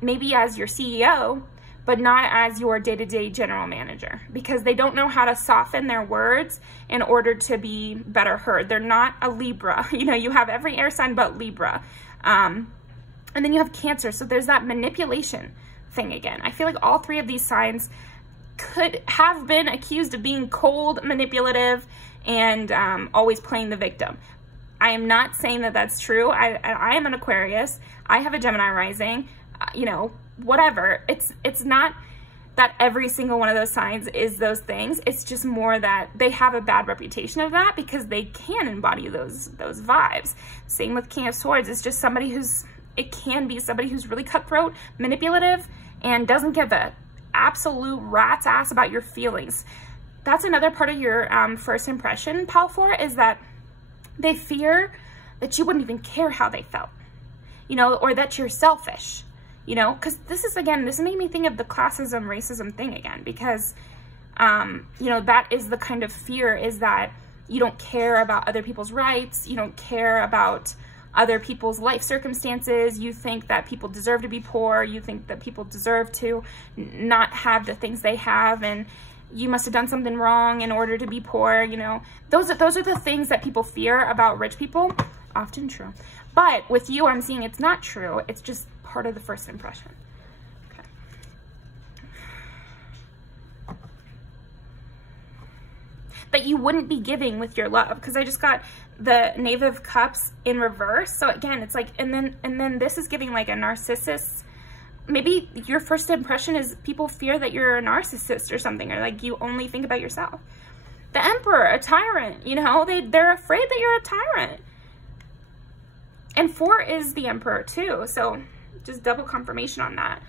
Maybe as your CEO, but not as your day-to-day general manager, because they don't know how to soften their words in order to be better heard. They're not a Libra. You know, you have every air sign but Libra. And then you have Cancer, so there's that manipulation thing again. I feel like all three of these signs could have been accused of being cold, manipulative, and always playing the victim. I am not saying that that's true. I am an Aquarius. I have a Gemini rising. You know, whatever. It's not that every single one of those signs is those things. It's just more that they have a bad reputation of that because they can embody those vibes. Same with King of Swords. It's just somebody it can be somebody who's really cutthroat, manipulative, and doesn't give a absolute rat's ass about your feelings. That's another part of your first impression, Pile 4, is that they fear that you wouldn't even care how they felt, you know, or that you're selfish, you know, because this made me think of the classism, racism thing again, because, you know, that is the kind of fear, is that you don't care about other people's rights, you don't care about other people's life circumstances, you think that people deserve to be poor, you think that people deserve to not have the things they have, and you must have done something wrong in order to be poor, you know. Those are the things that people fear about rich people. Often true. But with you, I'm seeing it's not true. It's just part of the first impression. Okay. That you wouldn't be giving with your love, because I just got the Knave of Cups in reverse. So again, it's like, and then this is giving like a narcissist. Maybe your first impression is people fear that you're a narcissist or something, or like you only think about yourself. The Emperor, a tyrant, you know, they're afraid that you're a tyrant. And 4 is the Emperor too, so just double confirmation on that.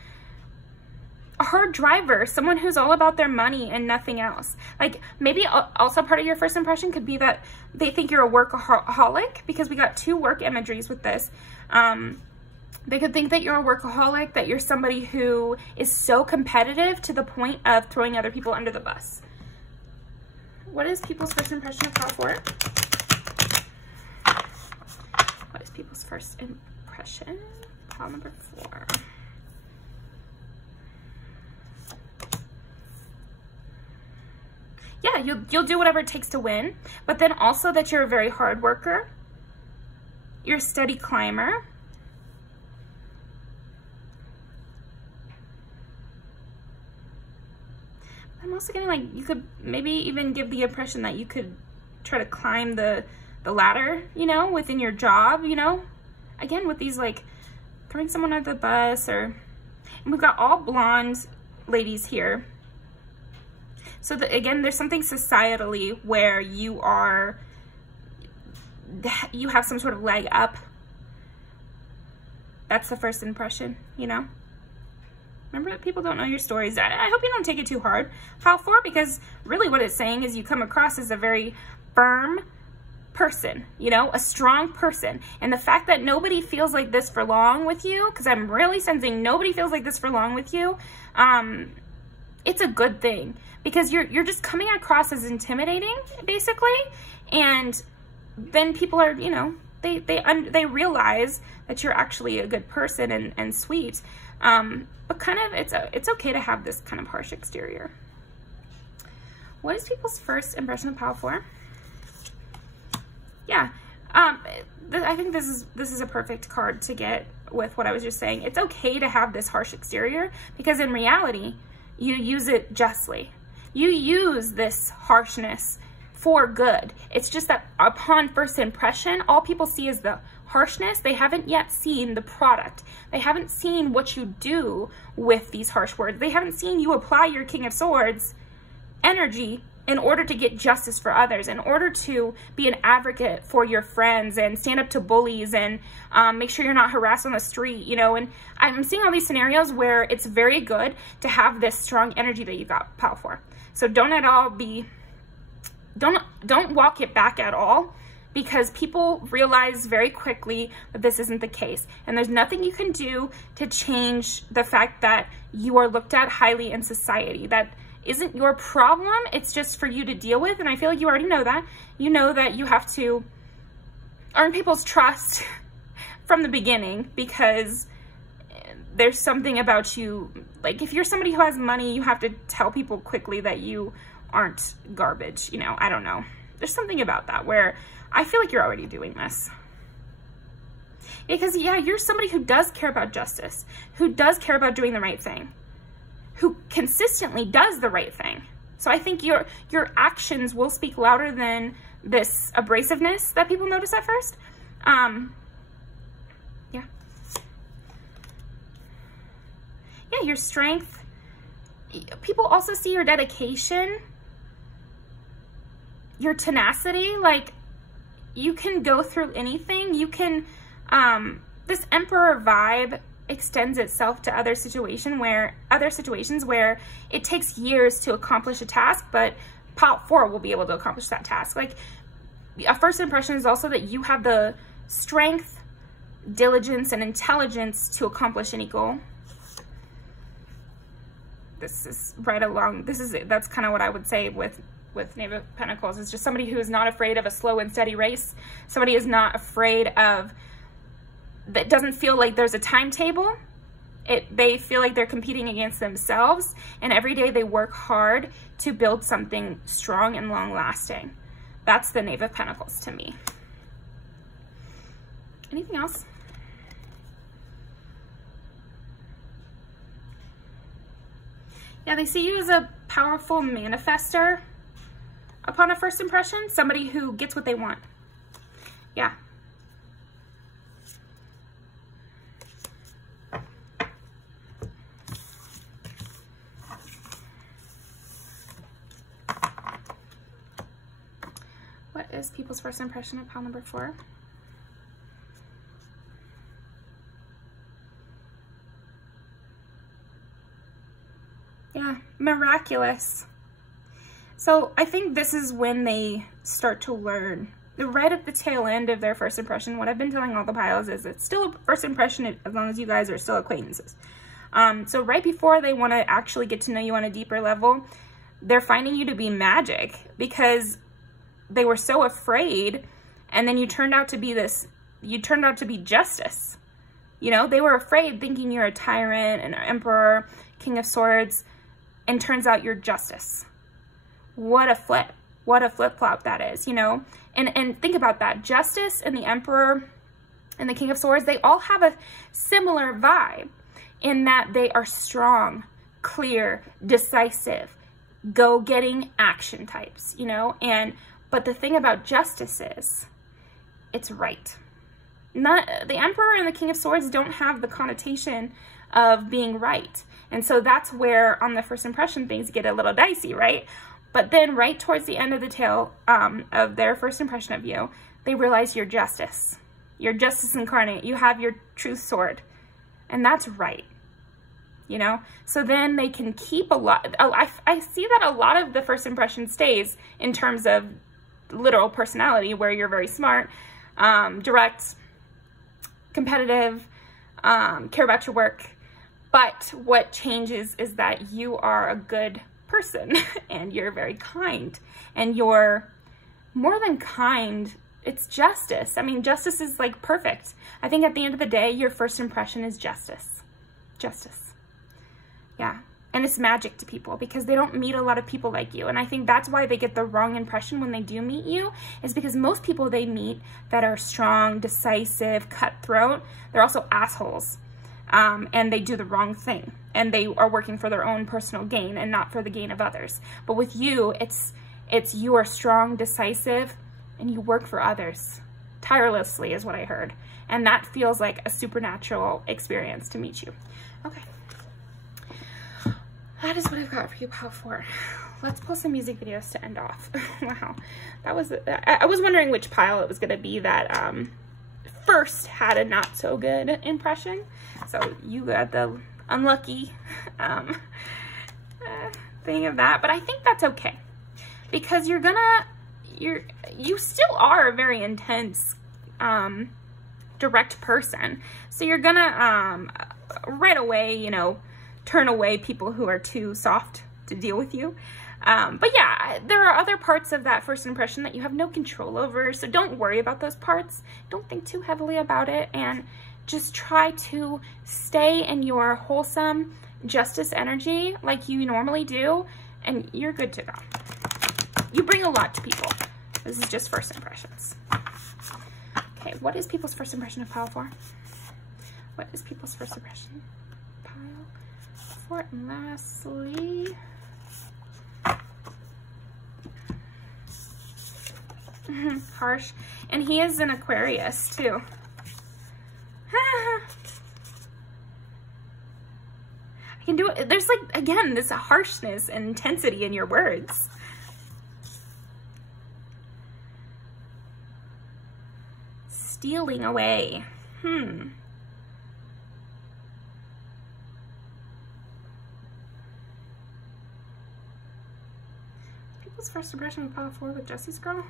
A hard driver, someone who's all about their money and nothing else. Like, maybe also part of your first impression could be that they think you're a workaholic, because we got 2 work imageries with this. They could think that you're a workaholic, that you're somebody who is so competitive to the point of throwing other people under the bus. What is people's first impression of Pile 4? What is people's first impression? Pile number 4. Yeah, you'll do whatever it takes to win, but then also that you're a very hard worker. You're a steady climber. I'm also getting like, you could maybe even give the impression that you could try to climb the ladder, you know, within your job, you know, again, with these like throwing someone under the bus, or, and we've got all blonde ladies here. So that, again, there's something societally where you have some sort of leg up. That's the first impression, you know. Remember that people don't know your stories. I hope you don't take it too hard. Pile 4, because really what it's saying is you come across as a very firm person, you know, a strong person. And the fact that nobody feels like this for long with you, because I'm really sensing nobody feels like this for long with you, it's a good thing, because you're just coming across as intimidating, basically. And then people are, you know, they realize that you're actually a good person and sweet. But kind of, it's okay to have this kind of harsh exterior. What is people's first impression of pile 4? Yeah, I think this is a perfect card to get with what I was just saying. It's okay to have this harsh exterior, because in reality, you use it justly. You use this harshness for good. It's just that upon first impression, all people see is the harshness. They haven't yet seen the product. They haven't seen what you do with these harsh words. They haven't seen you apply your King of Swords energy in order to get justice for others, in order to be an advocate for your friends and stand up to bullies and make sure you're not harassed on the street, you know. And I'm seeing all these scenarios where it's very good to have this strong energy that you got pile 4. So don't at all be, don't walk it back at all, because people realize very quickly that this isn't the case. And there's nothing you can do to change the fact that you are looked at highly in society. That isn't your problem. It's just for you to deal with. And I feel like you already know that. You know that you have to earn people's trust from the beginning, because there's something about you. Like, if you're somebody who has money, you have to tell people quickly that you aren't garbage. You know, I don't know. There's something about that where I feel like you're already doing this. Because, yeah, you're somebody who does care about justice, who does care about doing the right thing, who consistently does the right thing. So I think your actions will speak louder than this abrasiveness that people notice at first. Yeah. Yeah, your strength. People also see your dedication, your tenacity. Like, you can go through anything. You can, this Emperor vibe extends itself to other situations where it takes years to accomplish a task, but pile 4 will be able to accomplish that task. Like, a first impression is also that you have the strength, diligence, and intelligence to accomplish any goal. This is right along, that's kind of what I would say with Knave of Pentacles. It's just somebody who is not afraid of a slow and steady race. Somebody is not afraid of, that doesn't feel like there's a timetable. They feel like they're competing against themselves, and every day they work hard to build something strong and long lasting. That's the Knave of Pentacles to me. Anything else? Yeah, they see you as a powerful manifester upon a first impression, somebody who gets what they want. Yeah. What is people's first impression of pile number 4? Yeah, miraculous. So I think this is when they start to learn. Right at the tail end of their first impression, what I've been telling all the piles is it's still a first impression as long as you guys are still acquaintances. So right before they want to actually get to know you on a deeper level, they're finding you to be magic, because they were so afraid, and then you turned out to be justice. You know, they were afraid, thinking you're a tyrant, an emperor, King of Swords, and turns out you're justice. What a flip. What a flip-flop that is, you know? And think about that. Justice and the Emperor and the King of Swords, they all have a similar vibe in that they are strong, clear, decisive, go-getting action types, you know? But the thing about justice is, it's right. Not the Emperor and the King of Swords don't have the connotation of being right. And so that's where on the first impression things get a little dicey, right? But then right towards the end of the tale of their first impression of you, they realize you're justice. You're justice incarnate. You have your truth sword. And that's right. You know? So then they can keep a lot. I see that a lot of the first impression stays in terms of literal personality, where you're very smart, direct, competitive, care about your work. But what changes is that you are a good person and you're very kind, and you're more than kind. It's justice. I mean, justice is like perfect. I think at the end of the day, your first impression is justice. Justice. Yeah. And it's magic to people because they don't meet a lot of people like you. And I think that's why they get the wrong impression when they do meet you, is because most people they meet that are strong, decisive, cutthroat, they're also assholes. And they do the wrong thing. And they are working for their own personal gain and not for the gain of others. But with you, it's you are strong, decisive, and you work for others tirelessly is what I heard. And that feels like a supernatural experience to meet you. Okay. That is what I've got for you, Pile 4. Let's pull some music videos to end off. Wow. That was, I was wondering which pile it was going to be that first had a not so good impression. So you got the unlucky thing of that. But I think that's okay. Because you still are a very intense, direct person. So you're gonna right away, you know, turn away people who are too soft to deal with you. But yeah, there are other parts of that first impression that you have no control over. So don't worry about those parts. Don't think too heavily about it, and just try to stay in your wholesome justice energy like you normally do, and you're good to go. You bring a lot to people. This is just first impressions. Okay, what is people's first impression of Pile 4? What is people's first impression? Pile 4, and lastly... harsh. And he is an Aquarius, too. I can do it. There's like, again, this harshness and intensity in your words. Stealing away. People's first impression of Pile 4 with Jesse's girl?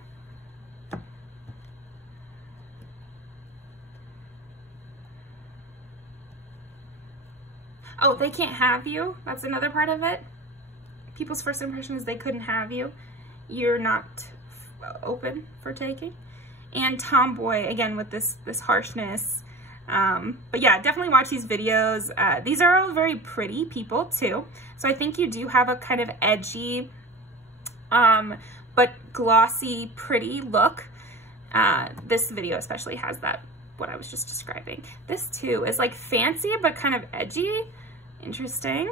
Oh, they can't have you. That's another part of it. People's first impression is they couldn't have you. You're not open for taking. And tomboy, again, with this harshness. But yeah, definitely watch these videos. These are all very pretty people too. So I think you do have a kind of edgy, but glossy, pretty look. This video especially has that, what I was just describing. This too is like fancy, but kind of edgy. Interesting.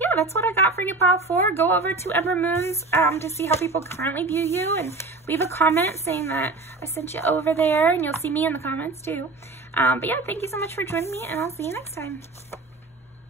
Yeah, that's what I got for you, Pile 4. Go over to Ember Moons to see how people currently view you, and leave a comment saying that I sent you over there, and you'll see me in the comments too. But yeah, thank you so much for joining me, and I'll see you next time.